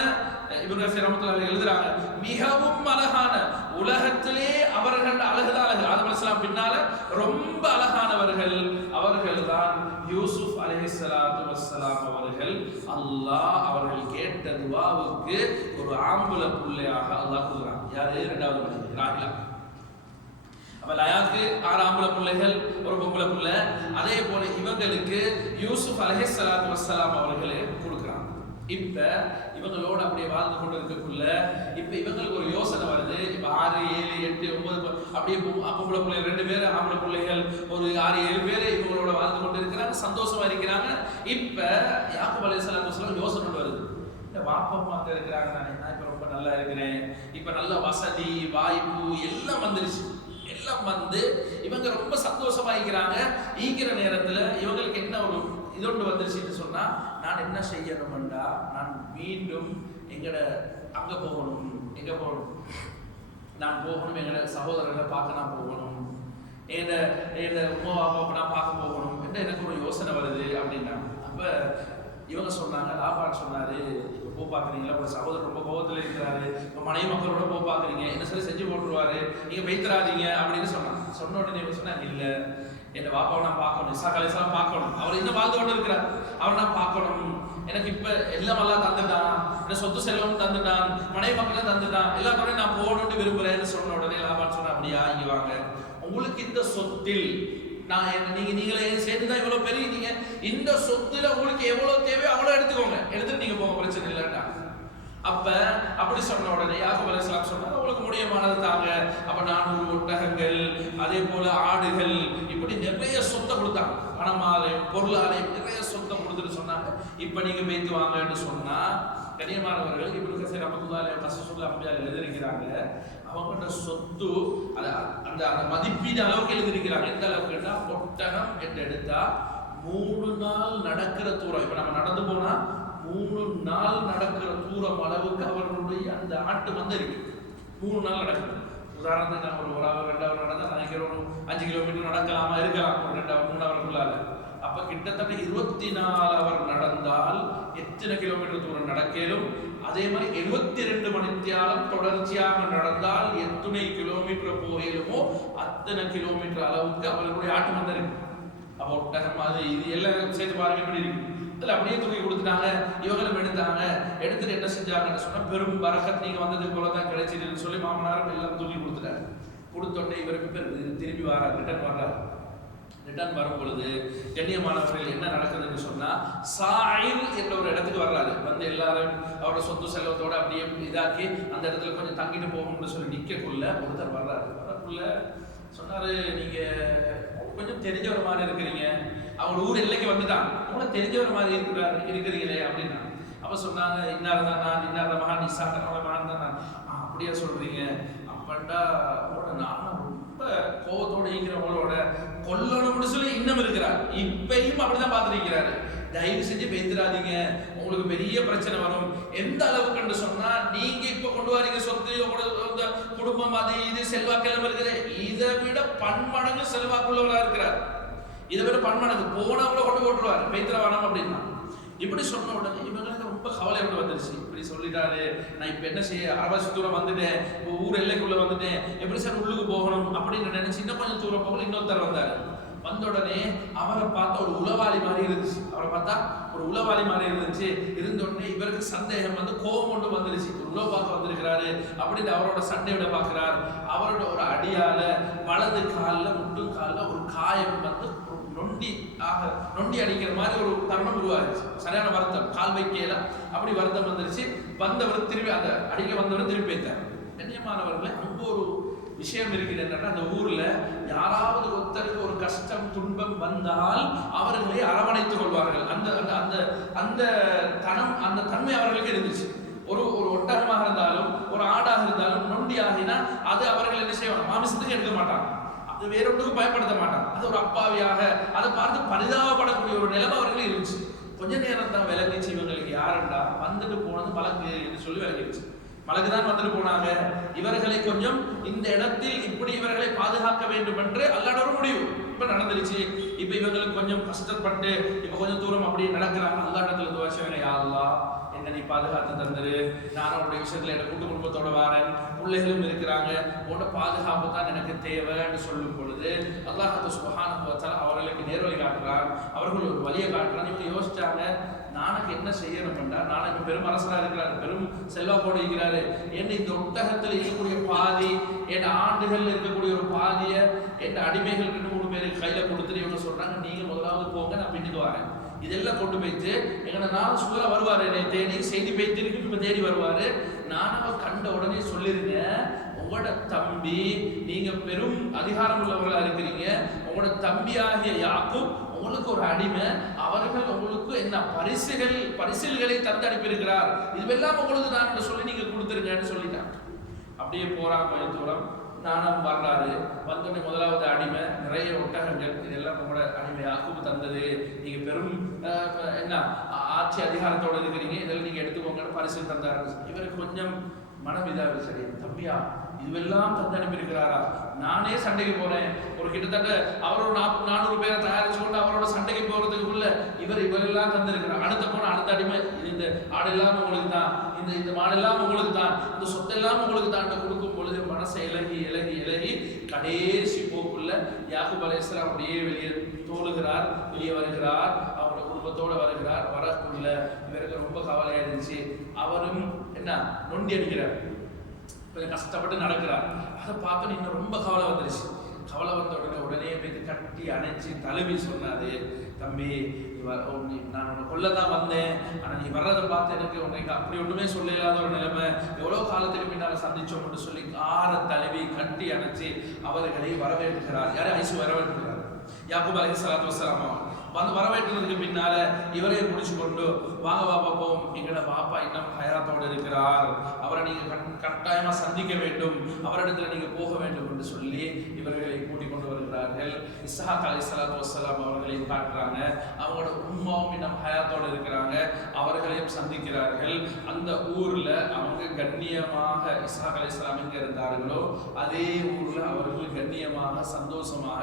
இப்னு கஸீர் ரஹ்மத்துல்லாஹி எழுதுறாங்க, மிகவும் அழகான, உலகத்திலே அவர்கள் அழகுதான் அழகு. ஆதம் அலைஹிஸ்ஸலாம் பின்னால ரொம்ப அழகானவர்கள் அவர்கள் தான் யூசுப் அலைஹிஸ்ஸலாத்து வஸ்ஸலாம் அவர்கள். அல்லாஹ் அவர்கள் கேட்ட துஆவுக்கு ஒரு ஆம்பளை பிள்ளையாக அல்லாஹ் கொடுக்குறான். யாரு? 2வது மனைவி ராஹிலா. அப்ப லயாக்கு 6 ஆம்பளை பிள்ளைகள், ஒரு பொம்பளை பிள்ளை. அதே போல இவங்களுக்கு யூசுப் அலைஹிஸ்ஸலாத்து வஸ்ஸலாம் அவர்கள் கொடுக்குறாங்க. இப்ப இவங்களோட அப்படியே வாழ்ந்து கொண்டு இருக்கக்குள்ள இப்ப இவங்களுக்கு ஒரு யோசனை வருது. இப்ப 6, 7, 8, 9 அப்படியே பொம்பளை பிள்ளைகள் 2 பேர், ஆம்பளை பிள்ளைகள் ஒரு 6, 7 பேர் இவங்களோட வாழ்ந்து கொண்டு இருக்கிறாங்க, சந்தோஷமா இருக்கிறாங்க. இப்ப யாக்கூப் அலைஹிஸ்ஸலாம் யோசனை வருது, இந்த வாப்பம்மா அங்க இருக்கிறாங்க, நான் இப்ப ரொம்ப நல்லா இருக்கிறேன், இப்ப நல்ல வசதி வாய்ப்பு எல்லாம் வந்துருச்சு, எல்லாம் வந்து இவங்க ரொம்ப சந்தோஷமா இருக்கிறாங்க. ஈக்கிற நேரத்துல இவங்களுக்கு என்ன ஒரு இதொன்று வந்துருச்சுன்னு சொன்னா, நான் என்ன செய்யணும்டா, நான் மீண்டும் எங்கட அங்க போகணும், எங்க போகணும், நான் போகணும், எங்கட சகோதரர்களை பார்க்க நான் போகணும், எங்க உமா பாப்பா நான் பார்க்க போகணும் என்று எனக்கு ஒரு யோசனை வருது அப்படின்னா. அப்ப இவங்க சொன்னாங்க, லாபான் சொன்னாரு, போ பார்க்குறீங்களா, ஒரு சகோதரர் ரொம்ப கோபத்தில் இருக்கிறாரு, இப்போ மனைவி மக்களோட போ பார்க்குறீங்க, என்ன சொல்லி செஞ்சு போட்டுருவாரு, நீங்கள் வைத்திராதீங்க அப்படின்னு சொன்னாங்க. சொன்ன உடனே இவங்க சொன்னாங்க, இல்லை என் வாப்பாவை நான் பார்க்கணும், இசாக் அலைஹிஸ்ஸலாம் பார்க்கணும், அவர் இன்னும் வாழ்ந்து கொண்டு இருக்கிறார், அவர் நான் பார்க்கணும், எனக்கு இப்போ எல்லாம் எல்லாம் தந்துட்டான், எனக்கு சொத்து செல்வம் தந்துட்டான், மனைவி மக்களும் தந்துட்டான், எல்லாத்தோடையும் நான் போகணும்னு விரும்புகிறேன்னு சொன்ன உடனே லாபான் சொன்னா, அப்படியா இங்கே வாங்க, உங்களுக்கு இந்த சொத்தில் நான் நீங்களே சேர்ந்துதான் இவ்வளவு பெரிய, நீங்க இந்த சொத்துல உங்களுக்கு எவ்வளவு தேவையோ அவ்வளவு எடுத்துக்கோங்க, எடுத்துட்டு நீங்க போக, பிரச்சனை இல்லைன்னா. அப்ப அப்படி சொன்ன உடனே யாக்கூப் அலைஹிஸ்ஸலாம் சொன்னாங்க, உங்களுக்கு முடியமானது தாங்க. அப்ப 400 ஒட்டகங்கள், அதே போல ஆடுகள், இப்படி நிறைய சொத்தை கொடுத்தாங்க, பணமாலையும் பொருளாலையும் நிறைய சொத்தை கொடுத்துட்டு சொன்னாங்க, இப்ப நீங்க பேத்து வாங்கன்னு சொன்னா. கண்ணியமானவர்கள், இப்னு கஸீர் ரஹ்மத்துல்லாஹி அலைஹி கஸஸுல் அன்பியால எழுதியிருக்கிறாங்க, அவங்களோட சொத்து அந்த மதிப்பீடு அளவுக்கு எழுதியிருக்கிறாங்க. எந்த அளவுக்குன்னா, ஒட்டகம் என்று எடுத்தா 3 நாள் நடக்கிற தூரம், இப்ப நம்ம நடந்து போனா 3 நாள் நடக்கிற தூரம் அளவுக்கு அவர்களுடைய அந்த ஆட்டு வந்து இருக்கு. 3 நாள் நடக்குது. உதாரணத்துக்கு நம்ம ஒரு 1 ஹவர் 2 ஹவர் நடந்தா நினைக்கிறோம் 5 கிலோமீட்டர் நடக்கலாமா, இருக்கலாம் ஒரு 2 ஹவர் 3 ஹவருக்குள்ளால. அப்ப கிட்டத்தட்ட 24 ஹவர் நடந்தால் எத்தனை கிலோமீட்டர் தூரம் நடக்கலும். அதே மாதிரி 72 மணித்தியாலம் தொடர்ச்சியாக நடந்தால் எத்தனை கிலோமீட்டர் போகலுமோ அத்தனை கிலோமீட்டர் அளவுக்கு அவர்களுடைய ஆட்டு வந்து இருக்கு. அப்ப ஒட்டகம் அது இது எல்லாம் சேர்த்து பாருங்க எப்படி இருக்கு. இதுல அப்படியே தூக்கி கொடுத்துட்டாங்க. இவங்களும் எடுத்தாங்க. எடுத்துட்டு என்ன செஞ்சாங்கன்னு சொன்னா, பெரும் பரக்கத் நீங்க வந்தது போலதான் கிடைச்சிதுன்னு சொல்லி மாமனாரும் எல்லாம் தூக்கி கொடுத்துட்டாங்க. கொடுத்தோடனே இவருக்கு திரும்பி வர ரிட்டர்ன் வர்றாரு. ரிட்டர்ன் வரும் பொழுது கண்ணியமானவர்கள் என்ன நடக்குதுன்னு சொன்னா, சாயில் என்ற ஒரு இடத்துக்கு வர்றாரு. வந்து எல்லாரும் அவரோட சொத்து செல்வத்தோட அப்படியே இதாக்கி அந்த இடத்துல கொஞ்சம் தங்கிட்டு போகணும்னு சொல்லி நிக்கக்குள்ள ஒருத்தர் வர்றாரு. வரக்குள்ள சொன்னாரு, நீங்க கொஞ்சம் தெரிஞ்சவர் மாதிரி இருக்கிறீங்க, அவங்க ஊர் எல்லைக்கு வந்துட்டான், உங்களுக்கு தெரிஞ்சவர் மாதிரி இருக்கிறீங்களே அப்படின்னா. அப்ப சொன்னாங்க, இன்னார்தான் நான், இன்னார்த மகான், இசாக்கனோட மகான் தான் நான். அப்படியா சொல்றீங்க? அப்பண்டா நானும் கோபத்தோட இருக்கிறவங்களோட கொல்லணும்னு சொல்லி இன்னும் இருக்கிறார். இப்பயும் அப்படிதான் பார்த்துருக்கிறாரு. தயவு செஞ்சு பேசிடாதீங்க, உங்களுக்கு பெரிய பிரச்சனை வரும். எந்த அளவுக்கு சொன்னா, நீங்க இப்ப கொண்டு வரீங்க சொத்து, உங்களோட குடும்பம், அது இது செல்வாக்கெல்லாம் இருக்குது, இதை விட பன்மடங்கு செல்வாக்குள்ளவர்களா இருக்கிறார். இதை விட பன்மடங்கு போனவங்கள கொண்டு போட்டுருவார் பேத்திரவானம் அப்படின்னா. இப்படி சொன்ன உடனே இவங்களுக்கு ரொம்ப கவலை எப்படி வந்துருச்சு. இப்படி சொல்லிட்டாரு, நான் இப்ப என்ன செய்ய, அரவாசி தூரம் வந்துட்டேன், ஊர் எல்லைக்குள்ள வந்துட்டேன், எப்படி சார் உள்ளுக்கு போகணும் அப்படின்னு நினைச்சு இன்னும் கொஞ்சம் தூரம் போகல. இன்னொருத்தர் வந்தாரு. வந்த உடனே அவரை பார்த்தா ஒரு உளவாளி மாதிரி இருந்துச்சு. அவரை பார்த்தா ஒரு உளவாளி மாதிரி இருந்துச்சு. இருந்த உடனே இவருக்கு சந்தேகம் வந்து கோபம் கொண்டு வந்துருச்சு. ஒரு உளவு பார்க்க வந்திருக்கிறாரு அப்படின்னு அவரோட சண்டையோட பார்க்கிறார். அவரோட ஒரு அடியால வலது காலில் முட்டு காலில் ஒரு காயம் வந்து நொண்டி அடிக்கிற மாதிரி ஒரு தருணம் உருவாச்சு. சரியான வருத்தம், கால் வைக்கல, அப்படி வருத்தம் வந்துருச்சு. வந்தவர் திரும்பி அந்த அடிக்க வந்தவர் திரும்பி வைத்தார். கண்ணியமானவர்களே, அங்க ஒரு விஷயம் இருக்குது என்னன்னா, அந்த ஊர்ல யாராவது ஒருத்தருக்கு ஒரு கஷ்டம் துன்பம் வந்தால் அவர்களை அரவணைத்துக் கொள்வார்கள். அந்த அந்த அந்த தனம், அந்த தன்மை அவர்களுக்கு இருந்துச்சு. ஒரு ஒட்டகமாக இருந்தாலும் ஒரு ஆடாக இருந்தாலும் நொண்டி ஆகினா அது அவர்கள் என்ன செய்வாங்க, மாமிசத்துக்கு எடுக்க மாட்டாங்க, அது வேறொன்றுக்கும் பயப்படுத்த மாட்டாங்க. அது ஒரு அப்பாவியாக அதை பார்த்து பரிதாபப்படக்கூடிய ஒரு நிலைமை அவர்களுக்கு இருந்துச்சு. கொஞ்ச நேரம் தான் விலகிச்சு. இவங்களுக்கு யாருண்டா வந்துட்டு போனது மலக்கு என்று சொல்லி விலகிடுச்சு. மலக்குதான் வந்துட்டு போனாங்க. இவர்களை கொஞ்சம் இந்த இடத்தில் இப்படி இவர்களை பாதுகாக்க வேண்டும் என்று அல்லாஹ்வோட முடிவு இப்ப நடந்துருச்சு. இப்ப இவங்களுக்கு கொஞ்சம் கஷ்டப்பட்டு இப்ப கொஞ்சம் தூரம் அப்படியே நடக்கிறாங்க. அல்லாஹ் இடத்துல துஆ செய்வாங்க, யா அல்லாஹ் என்ன நீ பாதுகாத்து தந்துரு, நான் உங்களுடைய விஷயத்துல என்ன கூட்டு குடும்பத்தோட வாரேன், பிள்ளைகளும் இருக்கிறாங்க, உன்னோட பாதுகாப்பு தான் எனக்கு தேவைன்னு சொல்லும் பொழுது அல்லாஹ் சுப்ஹானஹு வ தஆலா அவர்களுக்கு நேர்வழி காட்டுறார். அவர்கள் ஒரு வழியை காட்டுறாங்க. இவங்க யோசிச்சாங்க, நானுக்கு என்ன செய்யணும்டா, நானுக்கு பெரும் அரசராக இருக்கிறாரு, பெரும் செல்வாக்கோடு இருக்கிறாரு, என்ன இந்த ஒட்டகத்தில் இருக்கக்கூடிய பாதி, என் ஆண்டுகள் இருக்கக்கூடிய ஒரு பாதியை என் அடிமைகள் 2-3 பேருக்கு கையில கொடுத்துட்டு இவங்க சொல்றாங்க, நீங்க முதலாவது போங்க, நான் பின்னுக்கு வரேன். இதெல்லாம் கொண்டு போயிட்டு எங்களை நானும் சூழல வருவாரு, என்னை தேடி செய்தி போயிட்டு இப்ப தேடி வருவாரு. நானும் கண்ட உடனே சொல்லிருங்க, உங்களோட தம்பி, நீங்க பெரும் அதிகாரம் உள்ளவர்களா இருக்கிறீங்க, உங்களோட தம்பியாகிய யாக்கூப் உங்களுக்கு ஒரு அடிமை, அவர்கள் உங்களுக்கு என்ன பரிசில்களை தந்து அனுப்பியிருக்கிறார், இதுவெல்லாம் உங்களுக்கு நான் சொல்லி நீங்க கொடுத்துருங்கன்னு சொல்லிட்டாங்க. அப்படியே போறாங்க கொஞ்சம் தூரம். நானும் வர்றாரு. வந்தோடனே முதலாவது அடிமை, நிறைய ஒட்டகங்கள், இதெல்லாம் உங்களோட அடிமை யாக்கூப் தந்தது, நீங்க பெரும் என்ன ஆட்சி அதிகாரத்தோடு இருக்கிறீங்க, இதெல்லாம் நீங்க எடுத்துக்கோங்கன்னு பரிசு தந்தாரு. இவருக்கு கொஞ்சம் மனம் இதாக, சரி தம்பியா இதுவெல்லாம் தந்து அனுப்பியிருக்கிறாரா, நானே சண்டைக்கு போறேன், ஒரு கிட்டத்தட்ட அவரோட 400 பேரை தயாரிச்சு கொண்டு அவரோட சண்டைக்கு போறதுக்குள்ள இவரெல்லாம் தந்திருக்கிறார். அடுத்த அடிமை, இந்த ஆடெல்லாம் உங்களுக்கு தான், இந்த மாடெல்லாம் உங்களுக்கு தான், இந்த சொத்தெல்லாம் உங்களுக்கு தான் கொடுக்கும் பொழுது மனசை இலகி கடைசி போக்குள்ள யாக்கூப் அலைஹிஸ்ஸலாம் அப்படியே வெளியே தோழுகிறார், வெளியே வருகிறார், அவரோட குடும்பத்தோட வருகிறார். வரக்குள்ள இவருக்கு ரொம்ப கவலையா இருந்துச்சு. அவரும் என்ன நொண்டி அடிக்கிறார், கொஞ்சம் கஷ்டப்பட்டு நடக்கிறார். அதை பார்த்து இன்னும் ரொம்ப கவலை வந்துருச்சு. கவலை வந்த உடனே போய் கட்டி அணைச்சி தழுவி சொன்னாரு, தம்பி நான் உன்னை கொல்லதான் வந்தேன், ஆனா நீ வர்றதை பார்த்து எனக்கு உனக்கு அப்படி ஒண்ணுமே சொல்ல இல்லாத ஒரு நிலைமை, எவ்வளவு காலத்துக்கு பின்னால சந்திச்சோம்னு சொல்லி ஆற தழுவி கட்டி அணைச்சி அவர்களை வரவேற்கிறார். யாரும் ஐசு வரவேற்கிறார், யாக்கூப் அலைஹிஸ்ஸலாத்து வஸ்ஸலாம் வந்து வரவேற்றதுக்கு பின்னால இவரே முடிச்சு கொண்டு, வாங்க பாப்பா போம், எங்களோட பாப்பா இன்னும் ஹயாத்தோடு இருக்கிறார், அவரை நீங்க கட்டாயமா சந்திக்க வேண்டும், அவரிடத்துல நீங்க போக வேண்டும் என்று சொல்லி இவர்களை கூட்டிக் கொண்டு வருகிறார்கள். இஸ்ஹாக் அலைஹிஸ்ஸலாத்து வஸ்ஸலாம் அவர்களையும் காட்டுறாங்க. அவங்களோட உம்மாவும் இன்னும் ஹயாத்தோடு இருக்கிறாங்க, அவர்களையும் சந்திக்கிறார்கள். அந்த ஊர்ல அவங்க கண்ணியமாக, இஸ்ஹாக் அலைஹிஸ்ஸலாம் எங்க இருந்தார்களோ அதே ஊர்ல அவர்கள் கண்ணியமாக சந்தோஷமாக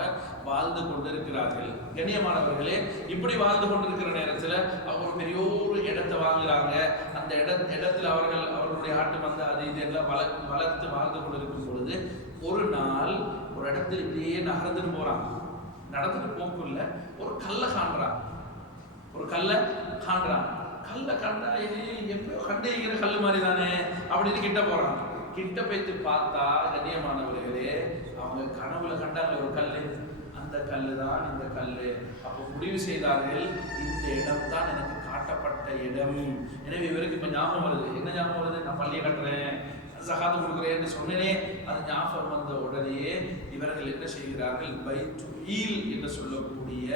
வாழ்ந்து கொண்டிருக்கிறார்கள். கண்ணியமானவர்களே, இப்படி வாழ்ந்து கொண்டிருக்கிற நேரத்துல அவங்க ஒரு பெரிய ஒரு இடத்தை வாங்குறாங்க. அந்த இடத்துல அவர்களுடைய ஆட்டு மந்த அது இதெல்லாம் வளர்த்து வாழ்ந்து கொண்டிருக்கும் பொழுது ஒரு நாள் ஒரு இடத்துல இப்படியே நகர்ந்துட்டு போறாங்க. நடந்துட்டு போக்குள்ள ஒரு கல்லை காண்றாங்க. கல்லை கண்டா எப்பயோ கண்டிக்கிற கல் மாதிரி தானே அப்படின்னு கிட்ட போறாங்க. கிட்ட போய்த்து பார்த்தா கண்ணியமானவர்களே, அவங்க கனவுல கண்டாங்க ஒரு கல்லு, அந்த கல்லு தான் இந்த கல்லு. அப்போ முடிவு செய்தார்கள், இந்த இடம் தான் எனக்கு காட்டப்பட்ட இடம். எனவே இவருக்கு இப்ப ஞாபகம் வருது. என்ன ஞாபகம் வருது? நான் பள்ளியை கட்டுறேன், ஜகாத் கொடுக்குறேன்னு சொன்னேனே, அது ஞாபகம் வந்த உடனே இவர்கள் என்ன செய்கிறார்கள், பைத்துல் என்று சொல்லக்கூடிய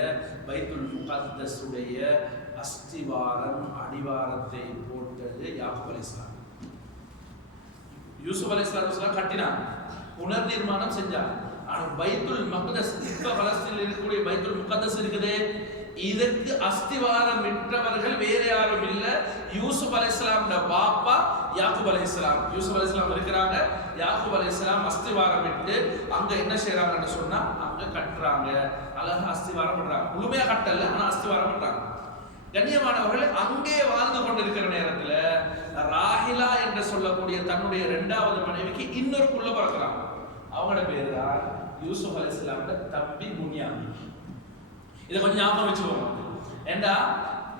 பைத்துல் முகத்தஸ் உடைய அஸ்திவாரம் அடிவாரத்தை போட்டது யாக்கூப் அலைஹிஸ்ஸலாம். யூசுப் அலைஹிஸ்ஸலாம் கட்டினார், புனர் நிர்மாணம் செஞ்சார். ஆனா பைத்துல் மக்தஸ் இப்ப பலஸ்தீனில் இருக்கக்கூடிய பைத்துல் முகத்தஸ் இருக்குது, இதற்கு அஸ்திவாரம் விட்டவர்கள் வேற யாரும் இல்ல, யூசுப் அலைஹிஸ்ஸலாம்ட பாப்பா யாக்கூப் அலைஹிஸ்ஸலாம். யூசுப் அலைஹிஸ்ஸலாம் இருக்கிறாங்க, யாக்கூப் அலைஹிஸ்ஸலாம் அஸ்திவாரம் விட்டு அங்க என்ன செய்யறாங்கன்னு சொன்னா அங்க கட்டுறாங்க, அழகா அஸ்திவாரம் பண்றாங்க. முழுமையா கட்டல, ஆனா அஸ்திவாரம் பண்றாங்க. கண்ணியமானவர்கள், அங்கே வாழ்ந்து கொண்டிருக்கிற நேரத்துல ராஹிலா என்று சொல்லக்கூடிய தன்னுடைய 2வது மனைவிக்கு இன்னொரு புள்ள பிறக்கிறாங்க. அவங்களோட பேரு தான் யூசுப் அலைஹிஸ்ஸலாம்ட தம்பி புன்யாமின். இதை கொஞ்சம் ஞாபகம் வச்சுக்கோங்க. ஏண்டா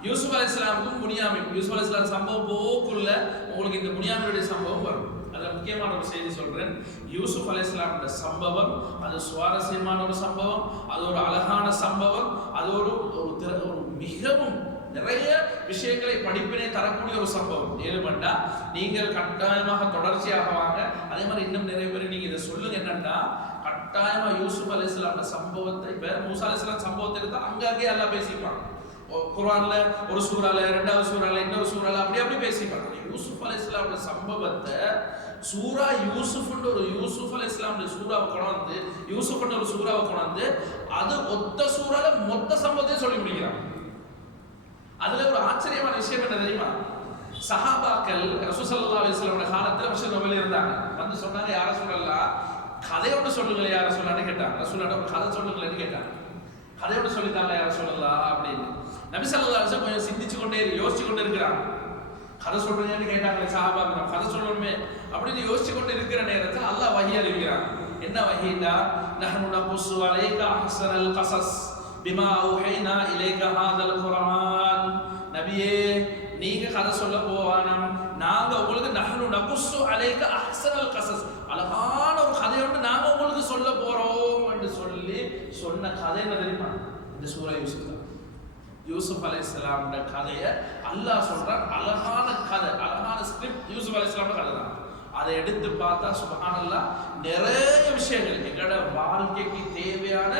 யூசுப் அலைஹிஸ்ஸலாமுக்கும் புன்யாமின், யூசுப் அலைஹிஸ்ஸலாம் சம்பவம் போக்குள்ள உங்களுக்கு இந்த புன்யாமினுடைய சம்பவம் வரும். அதுல முக்கியமான ஒரு செய்தி சொல்றேன். யூசுப் அலைஹிஸ்ஸலாமோட சம்பவம் அது சுவாரஸ்யமான ஒரு சம்பவம், அது ஒரு அழகான சம்பவம், அது ஒரு மிகவும் நிறைய விஷயங்களை படிப்பினை தரக்கூடிய ஒரு சம்பவம். ஏழுமண்டா நீங்கள் கட்டாயமாக தொடர்ச்சியாக வாங்க. அதே மாதிரி இன்னும் நிறைய பேர் நீங்க இதை சொல்லுங்க. என்னன்னா கட்டாயமா யூசுப் அலைஹிஸ்ஸலாமோட சம்பவத்தை, இப்ப மூசா அலைஹிஸ்ஸலாம் சம்பவத்தை எடுத்து அங்கங்கே எல்லாம் பேசிப்பாங்க. குர்ஆன்ல ஒரு சூறால, 2வது சூறால, இன்னொரு சூறால அப்படி பேசிப்பாங்க. யூசுப் அலைஹிஸ்ஸலாமோட சம்பவத்தை சூரா யூசுஃப்ன்ற ஒரு யூசுப் அலைஹிஸ்ஸலாமோட சூறாவை கொண்டாந்து, யூசுஃப்ன்ற ஒரு சூறாவை கொண்டாந்து அது ஒத்த சூறால மொத்த சம்பவத்தையும் சொல்லி முடிக்கிறாங்க. அதுல ஒரு ஆச்சரியமான விஷயம் என்ன தெரியுமா? சஹாபாக்கள் ரசூல் ஸல்லல்லாஹு அலைஹி வஸல்லம் காலத்துல முஸ்லிம் நபிகள் இருந்தாங்க. வந்து சொன்னாங்க, யார சொல்லலாம் கதையோட சொல்லுங்களே யார சொல்லான்னு கேட்டாங்க. ரசூலுல்லாஹ் ஒரு கதை சொல்லுங்களேன்னு கேட்டாங்க. கதையோட சொல்லித்தாங்க யார சொல்லலாம் அப்படின்னு. நபி ஸல்லல்லாஹு அலைஹி வஸல்லம் கொஞ்சம் சிந்திச்சு கொண்டே யோசிச்சு கொண்டு இருக்கிறாங்க. கதை சொல்றீங்கன்னு கேட்டாங்க சஹாபாக்கள். நம்ம கதை சொல்லணுமே அப்படின்னு யோசிச்சு கொண்டு இருக்கிற நேரத்தில் அல்லாஹ் வஹி அறிவிக்கிறான். என்ன வஹீண்டா? நஹ்னு நகுஸ்ஸு அலைக அஹ்ஸனல் கஸஸ் பிமா ஊஹைனா இலைக ஹாதல் குர்ஆன். நபியே, நீங்க கதை சொல்ல போவானாம், நாங்க உங்களுக்கு நஹ்னு நகுஸ்ஸு அலைக அஹ்ஸனல் கஸஸ், அழகான ஒரு கதையோடு நாங்க உங்களுக்கு சொல்ல போறோம் என்று சொல்லி சொன்ன கதை என்ன தெரியுமா? இந்த சூரா யூசுப் தான். யூசுப் அலைஹிஸ்ஸலாமோட கதையை அல்லாஹ் சொல்றான். அழகான கதை, அழகான ஸ்கிரிப்ட் யூசுப் அலைஹிஸ்ஸலாமோட கதை தான். அதை எடுத்து பார்த்தா சுப்ஹானல்லாஹ் நிறைய விஷயங்கள், எங்களோட வாழ்க்கைக்கு தேவையான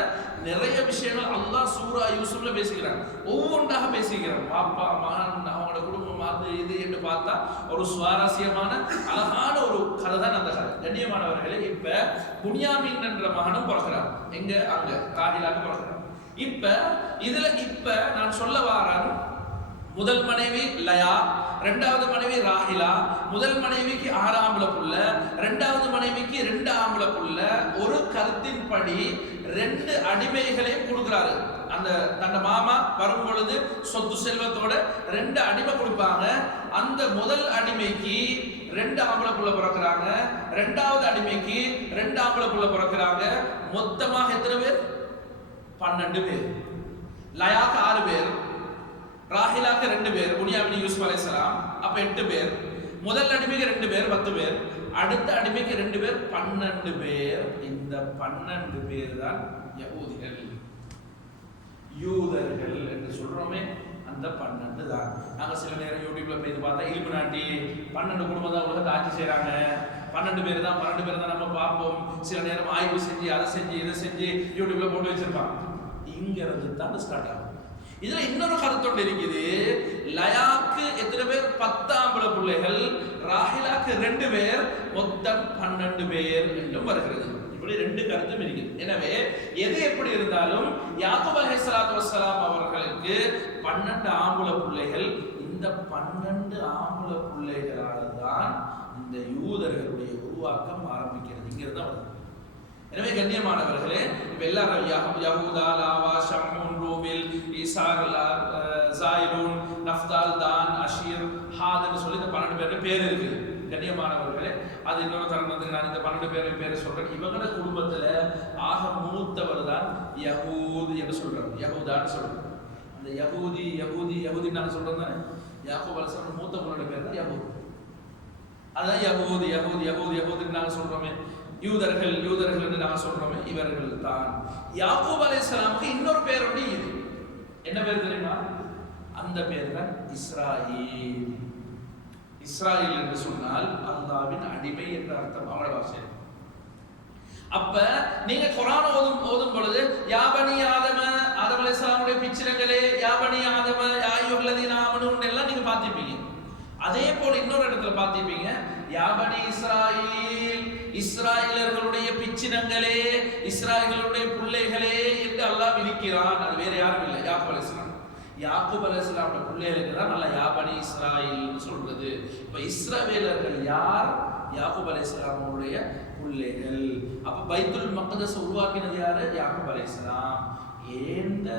நிறைய விஷயங்கள் அல்லாஹ் சூரா யூசுப்ல பேசிக்கிறாங்க. ஒவ்வொன்றாக பேசிக்கிறாங்க. பாப்பா மகன் அவங்களோட குடும்பம் அது இது என்று பார்த்தா ஒரு சுவாரஸ்யமான அழகான ஒரு கதை தான் அந்த கதை. கண்ணியமானவர்களே, இப்ப புன்யாமின் என்ற மகனும் பிறக்கிறார். எங்க? அங்க ராஹிலாக்கு பிறக்கிறார். இப்ப நான் சொல்ல வாரேன், முதல் மனைவி லயா, 2வது மனைவி ராஹிலா. முதல் மனைவிக்கு 6 ஆம்பளை புள்ள, 2வது மனைவிக்கு 2 ஆம்பளை புள்ள. ஒரு கருத்தின்படி 2 அடிமைகளையும் கொடுக்கிறாரு. அந்த தன்னை மாமா வரும் பொழுது சொத்து செல்வத்தோட 2 அடிமை கொடுப்பாங்க. அந்த முதல் அடிமைக்கு 2 ஆம்பளை புள்ள பிறக்கிறாங்க, 2வது அடிமைக்கு 2 ஆம்பளை புள்ள பிறக்கிறாங்க. மொத்தமாக எத்தனை பேர்? 12 பேர். லயாக்கு 6 பேர், ராஹிலாக்கு 2 பேர், புன்யாமின் யூசுப் அலைஹிஸ்ஸலாம், அப்ப 8 பேர். முதல் அடிமைக்கு 2 பேர், 10 பேர். அடுத்த அடிமைக்கு 2 பேர், 12 பேர். இந்த 12 பேர் தான் யஹூதிகள், யூதர்கள் என்று சொல்றோமே, அந்த 12 தான். நாங்க சில நேரம் யூடியூப்ல போய் பார்த்தா இலுமினாட்டி 12 குடும்பம் தான் உலகத்தை ஆட்சி செய்யறாங்க, 12 பேர் தான் நம்ம பார்ப்போம். சில நேரம் ஆய்வு செஞ்சு அதை செஞ்சு இதை செஞ்சு யூடியூப்ல போட்டு வச்சிருப்பாங்க. இங்க இருந்து தான் ஸ்டார்ட் ஆகும். இதுல இன்னொரு கருத்தொண்டு இருக்குது. லயாக்கு எத்தனை பேர்? 10 ஆம்பளை பிள்ளைகள், ராஹிலாக்கு 2 பேர், மொத்தம் 12 பேர் என்றும் வருகிறது. இப்படி 2 கருத்தும் இருக்குது. எனவே எது எப்படி இருந்தாலும் யாக்கூப் அலைஹிஸ்ஸலாத்து வஸ்ஸலாம் அவர்களுக்கு 12 ஆம்பளை பிள்ளைகள். இந்த 12 ஆம்பளை பிள்ளைகளால தான் இந்த யூதர்களுடைய உருவாக்கம் ஆரம்பிக்கிறது. இங்கிருந்து வருது. எனவே கண்ணியமானவர்களே, இப்ப எல்லாரும் யஹூதா, லாவா, ஷம்மூன், ரூபில், ஈசார், ஜாயிலூன், நஃப்தால், தான், அஷீர், ஹாத்னு சொல்லி இந்த 12 பேருக்கு பேர் இருக்கு. கண்ணியமானவர்களே, அது இன்னொரு தருணத்துக்கு நான் இந்த 12 பேரை சொல்றேன். இவங்களோட குடும்பத்துல ஆக மூத்தவர் தான் யஹூத் என்று சொல்றாங்க, யஹூதான்னு சொல்றாங்க. அந்த யஹூதி நான் சொல்றேன் தானே, யாக்கூப் அலைஹிஸ்ஸலாம் மூத்தவங்களோட பேர் தான் யஹூத். அதான் யஹூதுன்னு நாங்க சொல்றோமே, யூதர்கள் என்று நாங்க சொல்றோமே, இவர்கள் தான். யாக்கூப் அலைஹிஸ்ஸலாமுக்கு இன்னொரு பேர் உண்டு. இது என்ன பேர் தெரியுமா? அந்த பேர் தான் இஸ்ராயீல். இஸ்ராயீல் என்று சொன்னால் அல்லாஹ்வின் அடிமை என்ற அர்த்தம். அவங்களோட வார்த்தை. அப்ப நீங்க குர்ஆன் ஓதும் பொழுது யா பனி ஆதம, ஆதம் அலைஹிஸ்ஸலாமுடைய பிச்சிலங்களே, யா பனி ஆதம யா அய்யுஹல்லதீன ஆமனு எல்லாம் நீங்க பார்த்திருப்பீங்க. அதே போல இன்னொரு இடத்துல பார்த்திருப்பீங்க, யா பனி இஸ்ராயீல் இஸ்ராயலர்களுடைய பிச்சினங்களே, இஸ்ராயலர்களுடைய பிள்ளைகளே என்று அல்லாஹ் விதிக்கிறான். அது வேற யாரும் இல்லை, யாக்கூப் அலைஹிஸ்ஸலாம். யாக்கூப் அலைஹிஸ்ஸலாமுடைய பிள்ளைகளுக்கு தான் நல்லா யா பனி இஸ்ராயீல்னு சொல்றது. இப்ப இஸ்ரவேலர்கள் யார்? யாக்கூப் அலைஹிஸ்ஸலாமுடைய பிள்ளைகள். அப்ப பைத்துல் மக்தஸ் உருவாக்கினது யாரு? யாக்கூப் அலைஹிஸ்ஸலாம். ஏந்த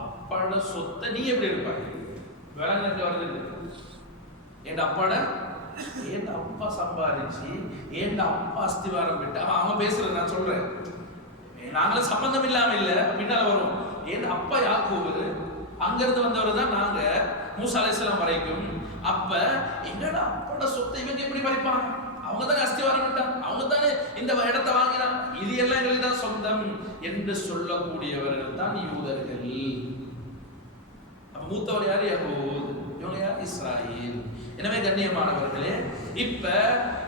அப்பாட சொத்தை நீ எப்படி எடுப்பாங்க? வேளாங்கண்ணி வருது, என் அப்பாட ஏன் அப்பா சம்பாதிச்சு ஏன் அப்பா அஸ்திவாரம் விட்டு அவங்க பேசுறது நான் சொல்றேன், நாங்களும் சம்பந்தம் இல்லாம இல்ல பின்னால வரும். ஏன் அப்பா யாக்கூபு, அங்கிருந்து வந்தவர் தான் நாங்க மூசா அலைஹிஸ்ஸலாம் வரைக்கும். அப்ப எங்கடா அப்பாட சொத்தை இவங்க எப்படி பறிப்பாங்க? அவங்க தானே அஸ்திவாரம் விட்டாங்க, அவங்க தானே இந்த இடத்தை வாங்கினாங்க, இது எல்லாம் எங்களுக்கு தான் சொந்தம் என்று சொல்லக்கூடியவர்கள் தான் யூதர்கள். அப்ப மூத்தவர் யாரு? யகூத். இவங்க யார்? இஸ்ராயேல். எனவே கண்ணியமானவர்களே, இப்ப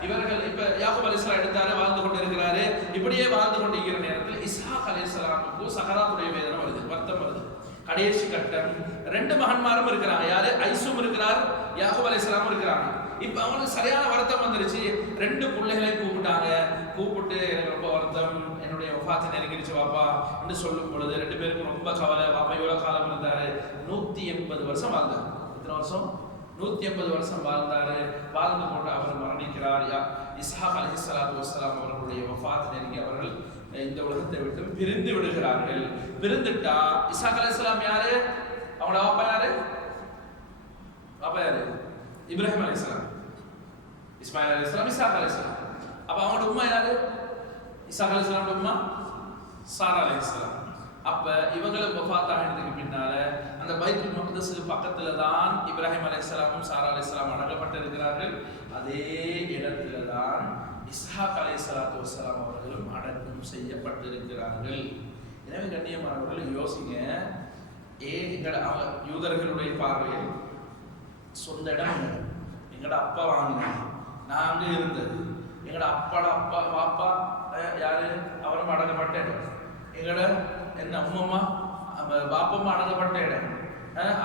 இவர்கள் இப்ப யாக்கூப் அலைஹிஸ்ஸலாம் எடுத்தாரு, வாழ்ந்து கொண்டு இருக்கிறாரு. இப்படியே வாழ்ந்து கொண்டிருக்கிற நேரத்தில் இஸ்ஹாக் அலைஹிஸ்ஸலாமுக்கு சகராத்துடைய வேதனை வருது, வருத்தம் வருது. கடைசி கட்டம். ரெண்டு மகன்மாரும் இருக்கிறாங்க. யாரு? ஐசும் இருக்கிறார், யாக்கூப் அலைஹிஸ்ஸலாமும் இருக்கிறாங்க. இப்ப அவங்களுக்கு சரியான வருத்தம் வந்துருச்சு. ரெண்டு பிள்ளைகளையும் கூப்பிட்டாங்க. கூப்பிட்டு எனக்கு ரொம்ப வருத்தம், என்னுடைய வஃபாத் நெருங்கிடுச்சு வாப்பா என்று சொல்லும் பொழுது ரெண்டு பேருக்கும் ரொம்ப கவலை. வாப்பா எவ்வளவு காலம் இருந்தாரு? 180 வருஷம் வாழ்ந்தார். எத்தனை வருஷம்? 180 வருஷம் வாழ்ந்தாரு. வாழ்ந்து கொண்டு அவர் மரணிக்கிறார். இஸ்ஹாக் அலைஹிஸ்ஸலாத்து வஸ்ஸலாம் அவர்களுடைய வஃபாத் நெருங்கி அவர்கள் இந்த உலகத்தை விட்டு பிரிந்து விடுகிறார்கள். பிரிந்துட்டா இஸ்ஹாக் அலைஹிஸ்ஸலாம் யாரு? அவங்களோட அப்பா யாரு? அப்பா யாரு? இப்ராஹிம் அலைஹிஸ்ஸலாம். இஸ்மாயில் அலைஹிஸ்ஸலாம், இஸ்ஹாக் அலைஹிஸ்ஸலாம். அப்ப அவங்களோட உம்மா யாரு? இஸ்ஹாக் அலைஹிஸ்ஸலாமோட உம்மா சாரா அலைஹிஸ்ஸலாம். அப்ப இவங்களுக்கு வஃபாத் ஆனதுக்கு பின்னால அந்த பைத்துல் மக்தஸுக்கு பக்கத்துல தான் இப்ராஹிம் அலைஹிஸ்ஸலாமும் சாரா அலைஹிஸ்ஸலாம் அடக்கப்பட்டிருக்கிறார்கள். அதே இடத்துல தான் இஸ்ஹாக் அலைஹிஸ்ஸலாத்து வஸ்ஸலாம் அவர்களும் அடக்கம் செய்யப்பட்டிருக்கிறார்கள். எனவே கண்ணியமானவர்கள் யோசிங்க, எங்கட யூதர்களுடைய பார்வையில் சொந்த இடம் எங்கட அப்பா வாங்கினாங்க, நாங்க இருந்தது எங்கட அப்பாட அப்பா பாப்பா யாரு? அவரும் அடக்கப்பட்ட இடம். எங்கட என்ன அம்மம்மா பாப்பம்மா அடக்கப்பட்ட இடம்.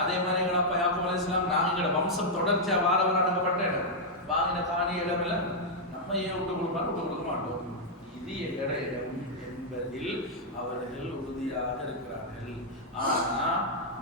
அதே மாதிரி எங்கட அப்பா யாக்கூப் அலைஹிஸ்ஸலாம் நாங்க எங்கட வம்சம் தொடர்ச்சியா வாரவர் அடக்கப்பட்ட இடம். வாங்கின காணி இடம் இல்லை, நம்ம ஏன் விட்டு கொடுக்க மாட்டோம். இது எங்கட இடம் என்பதில் அவர்கள் உறுதியாக இருக்கிறார்கள். ஆனா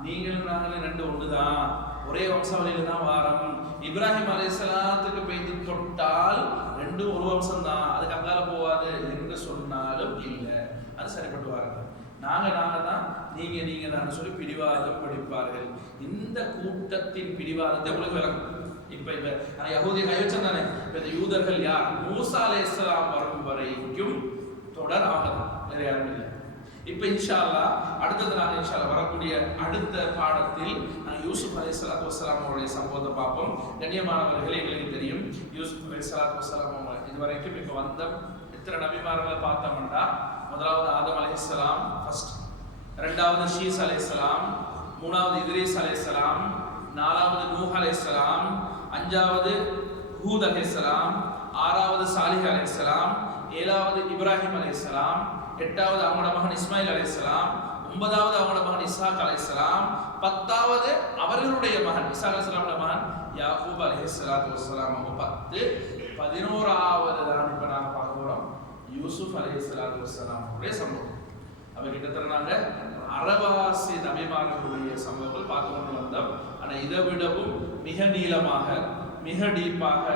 நீங்களும் நாங்களும் ரெண்டு ஒண்ணுதான், ஒரே வம்சாவளியில தான் வாரம். இப்ராஹிம் அலைஹிஸ்ஸலாத்துக்கு பெய்து தொட்டால் ரெண்டும் ஒரு வம்சம் தான், அதுக்கு அங்கால போவாது என்று சொன்னாலும் இல்லை, அது சரிப்பட்டு வாருங்க. நாங்க தான், நீங்க நான் சொல்லி பிடிவாதம் படிப்பார்கள். இந்த கூட்டத்தின் பிடிவாதத்தை உங்களுக்கு விளக்கும். இப்ப யஹூதி கைவச்சம் தானே. இந்த யூதர்கள் யார்? மூசா அலைஹிஸ்ஸலாம் வரும் வரைக்கும் தொடர் ஆகலாம், வேற யாரும் இல்லை. இப்ப இன்ஷா அல்லாஹ் அடுத்தது நாங்கள் இன்ஷா அல்லாஹ் வரக்கூடிய அடுத்த பாடத்தில் நாங்கள் யூசுப் அலைஹிஸ்ஸலாத்து வஸ்ஸலாம் அவருடைய சம்பவத்தை பார்ப்போம். கண்ணியமானவர்களே, எங்களுக்கு தெரியும் யூசுப் அலைஹிஸ்ஸலாத்து வஸ்ஸலாம் அவங்க இதுவரைக்கும் இப்ப வந்த எத்தனை நபிமார்களை பார்த்தோம்னா, முதலாவது ஆதம் அலைஹிஸ்ஸலாம் ஃபர்ஸ்ட், இரண்டாவது ஷீஸ் அலைஹிஸ்ஸலாம், மூணாவது இத்ரீஸ் அலைஹிஸ்ஸலாம், நாலாவது நூஹ் அலைஹிஸ்ஸலாம், அஞ்சாவது ஹூத் அலைஹிஸ்ஸலாம், ஆறாவது சாலிஹ் அலைஹிஸ்ஸலாம், ஏழாவது இப்ராஹிம் அலைஹிஸ்ஸலாம், எட்டாவது அவங்களோட மகன் இஸ்மாயில் அலைஹிஸ்ஸலாம், ஒன்பதாவது அவங்களோட மகன் இஸ்ஹாக் அலைஹிஸ்ஸலாம், பத்தாவது அவர்களுடைய மகன் இஸ்ஹாக் அலைஹிஸ்ஸலாமோட மகன் யாக்கூப் அலைஹிஸ்ஸலாத்து வஸ்ஸலாம். 10, 11வது தான் இப்ப நாங்க பார்க்க போறோம் யூசுப் அலைஹிஸ்ஸலாத்து வஸ்ஸலாம் உடைய சம்பவம். அவ கிட்டத்தட்ட நாங்க அரவாசி நபிமார்களுடைய சம்பவங்கள் பார்த்து கொண்டு வந்தோம். ஆனா இதை விடவும் மிக நீளமாக மிக டீப்பாக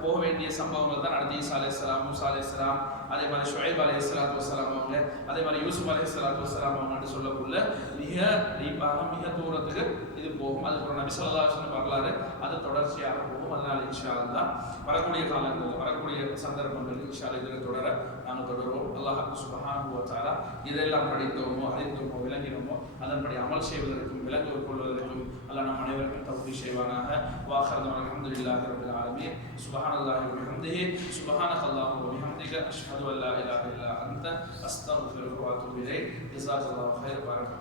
போக வேண்டிய சம்பவங்கள் தான் நடத்தி ஈசா அலைஹிஸ்ஸலாம், மூசா அலைஹிஸ்ஸலாம், அதே மாதிரி ஷுஐப் அலைஹிஸ்ஸலாத்து வஸ்ஸலாம் அவங்க, அதே மாதிரி யூசுப் அலைஹிஸ்ஸலாத்து வஸ்ஸலாம் அவங்க சொல்லக்குள்ள மிக டீப்பாக மிக தூரத்துக்கு இது போகும். அதுக்கு ஒரு நபி ஸல்லல்லாஹு அலைஹி வஸல்லம் வரலாறு அது தொடர்ச்சியாக போகும். அதனால இன்ஷா அல்லாஹ் வரக்கூடிய காலங்களில் வரக்கூடிய சந்தர்ப்பங்களில் இன்ஷா அல்லாஹ் இதில் தொடர நாங்கள் தொடருவோம். அல்லாஹ் சுப்ஹானஹு வ தஆலா இதெல்லாம் படித்தோமோ அறிந்தோமோ விளங்கினோமோ அதன்படி அமல் செய்வதற்கும் விளங்கு கொள்வதற்கும் அல்லாஹ் நம் அனைவருக்கும் தௌஃபீக் செய்வானாக. வாஹிரு அல்ஹம்துலில்லாஹி ரப்பில் ஆலமீன். சுப்ஹானல்லாஹி வ பிஹம்திஹி சுப்ஹானக்கல்லாஹு வ பிஹம்திக அஷ்ஹது அல்லா இலாஹா இல்லா அன்த அஸ்தக்ஃபிருக வ அத்தூபு இலைக். ஜஸாக்கல்லாஹு கைர். பாரக்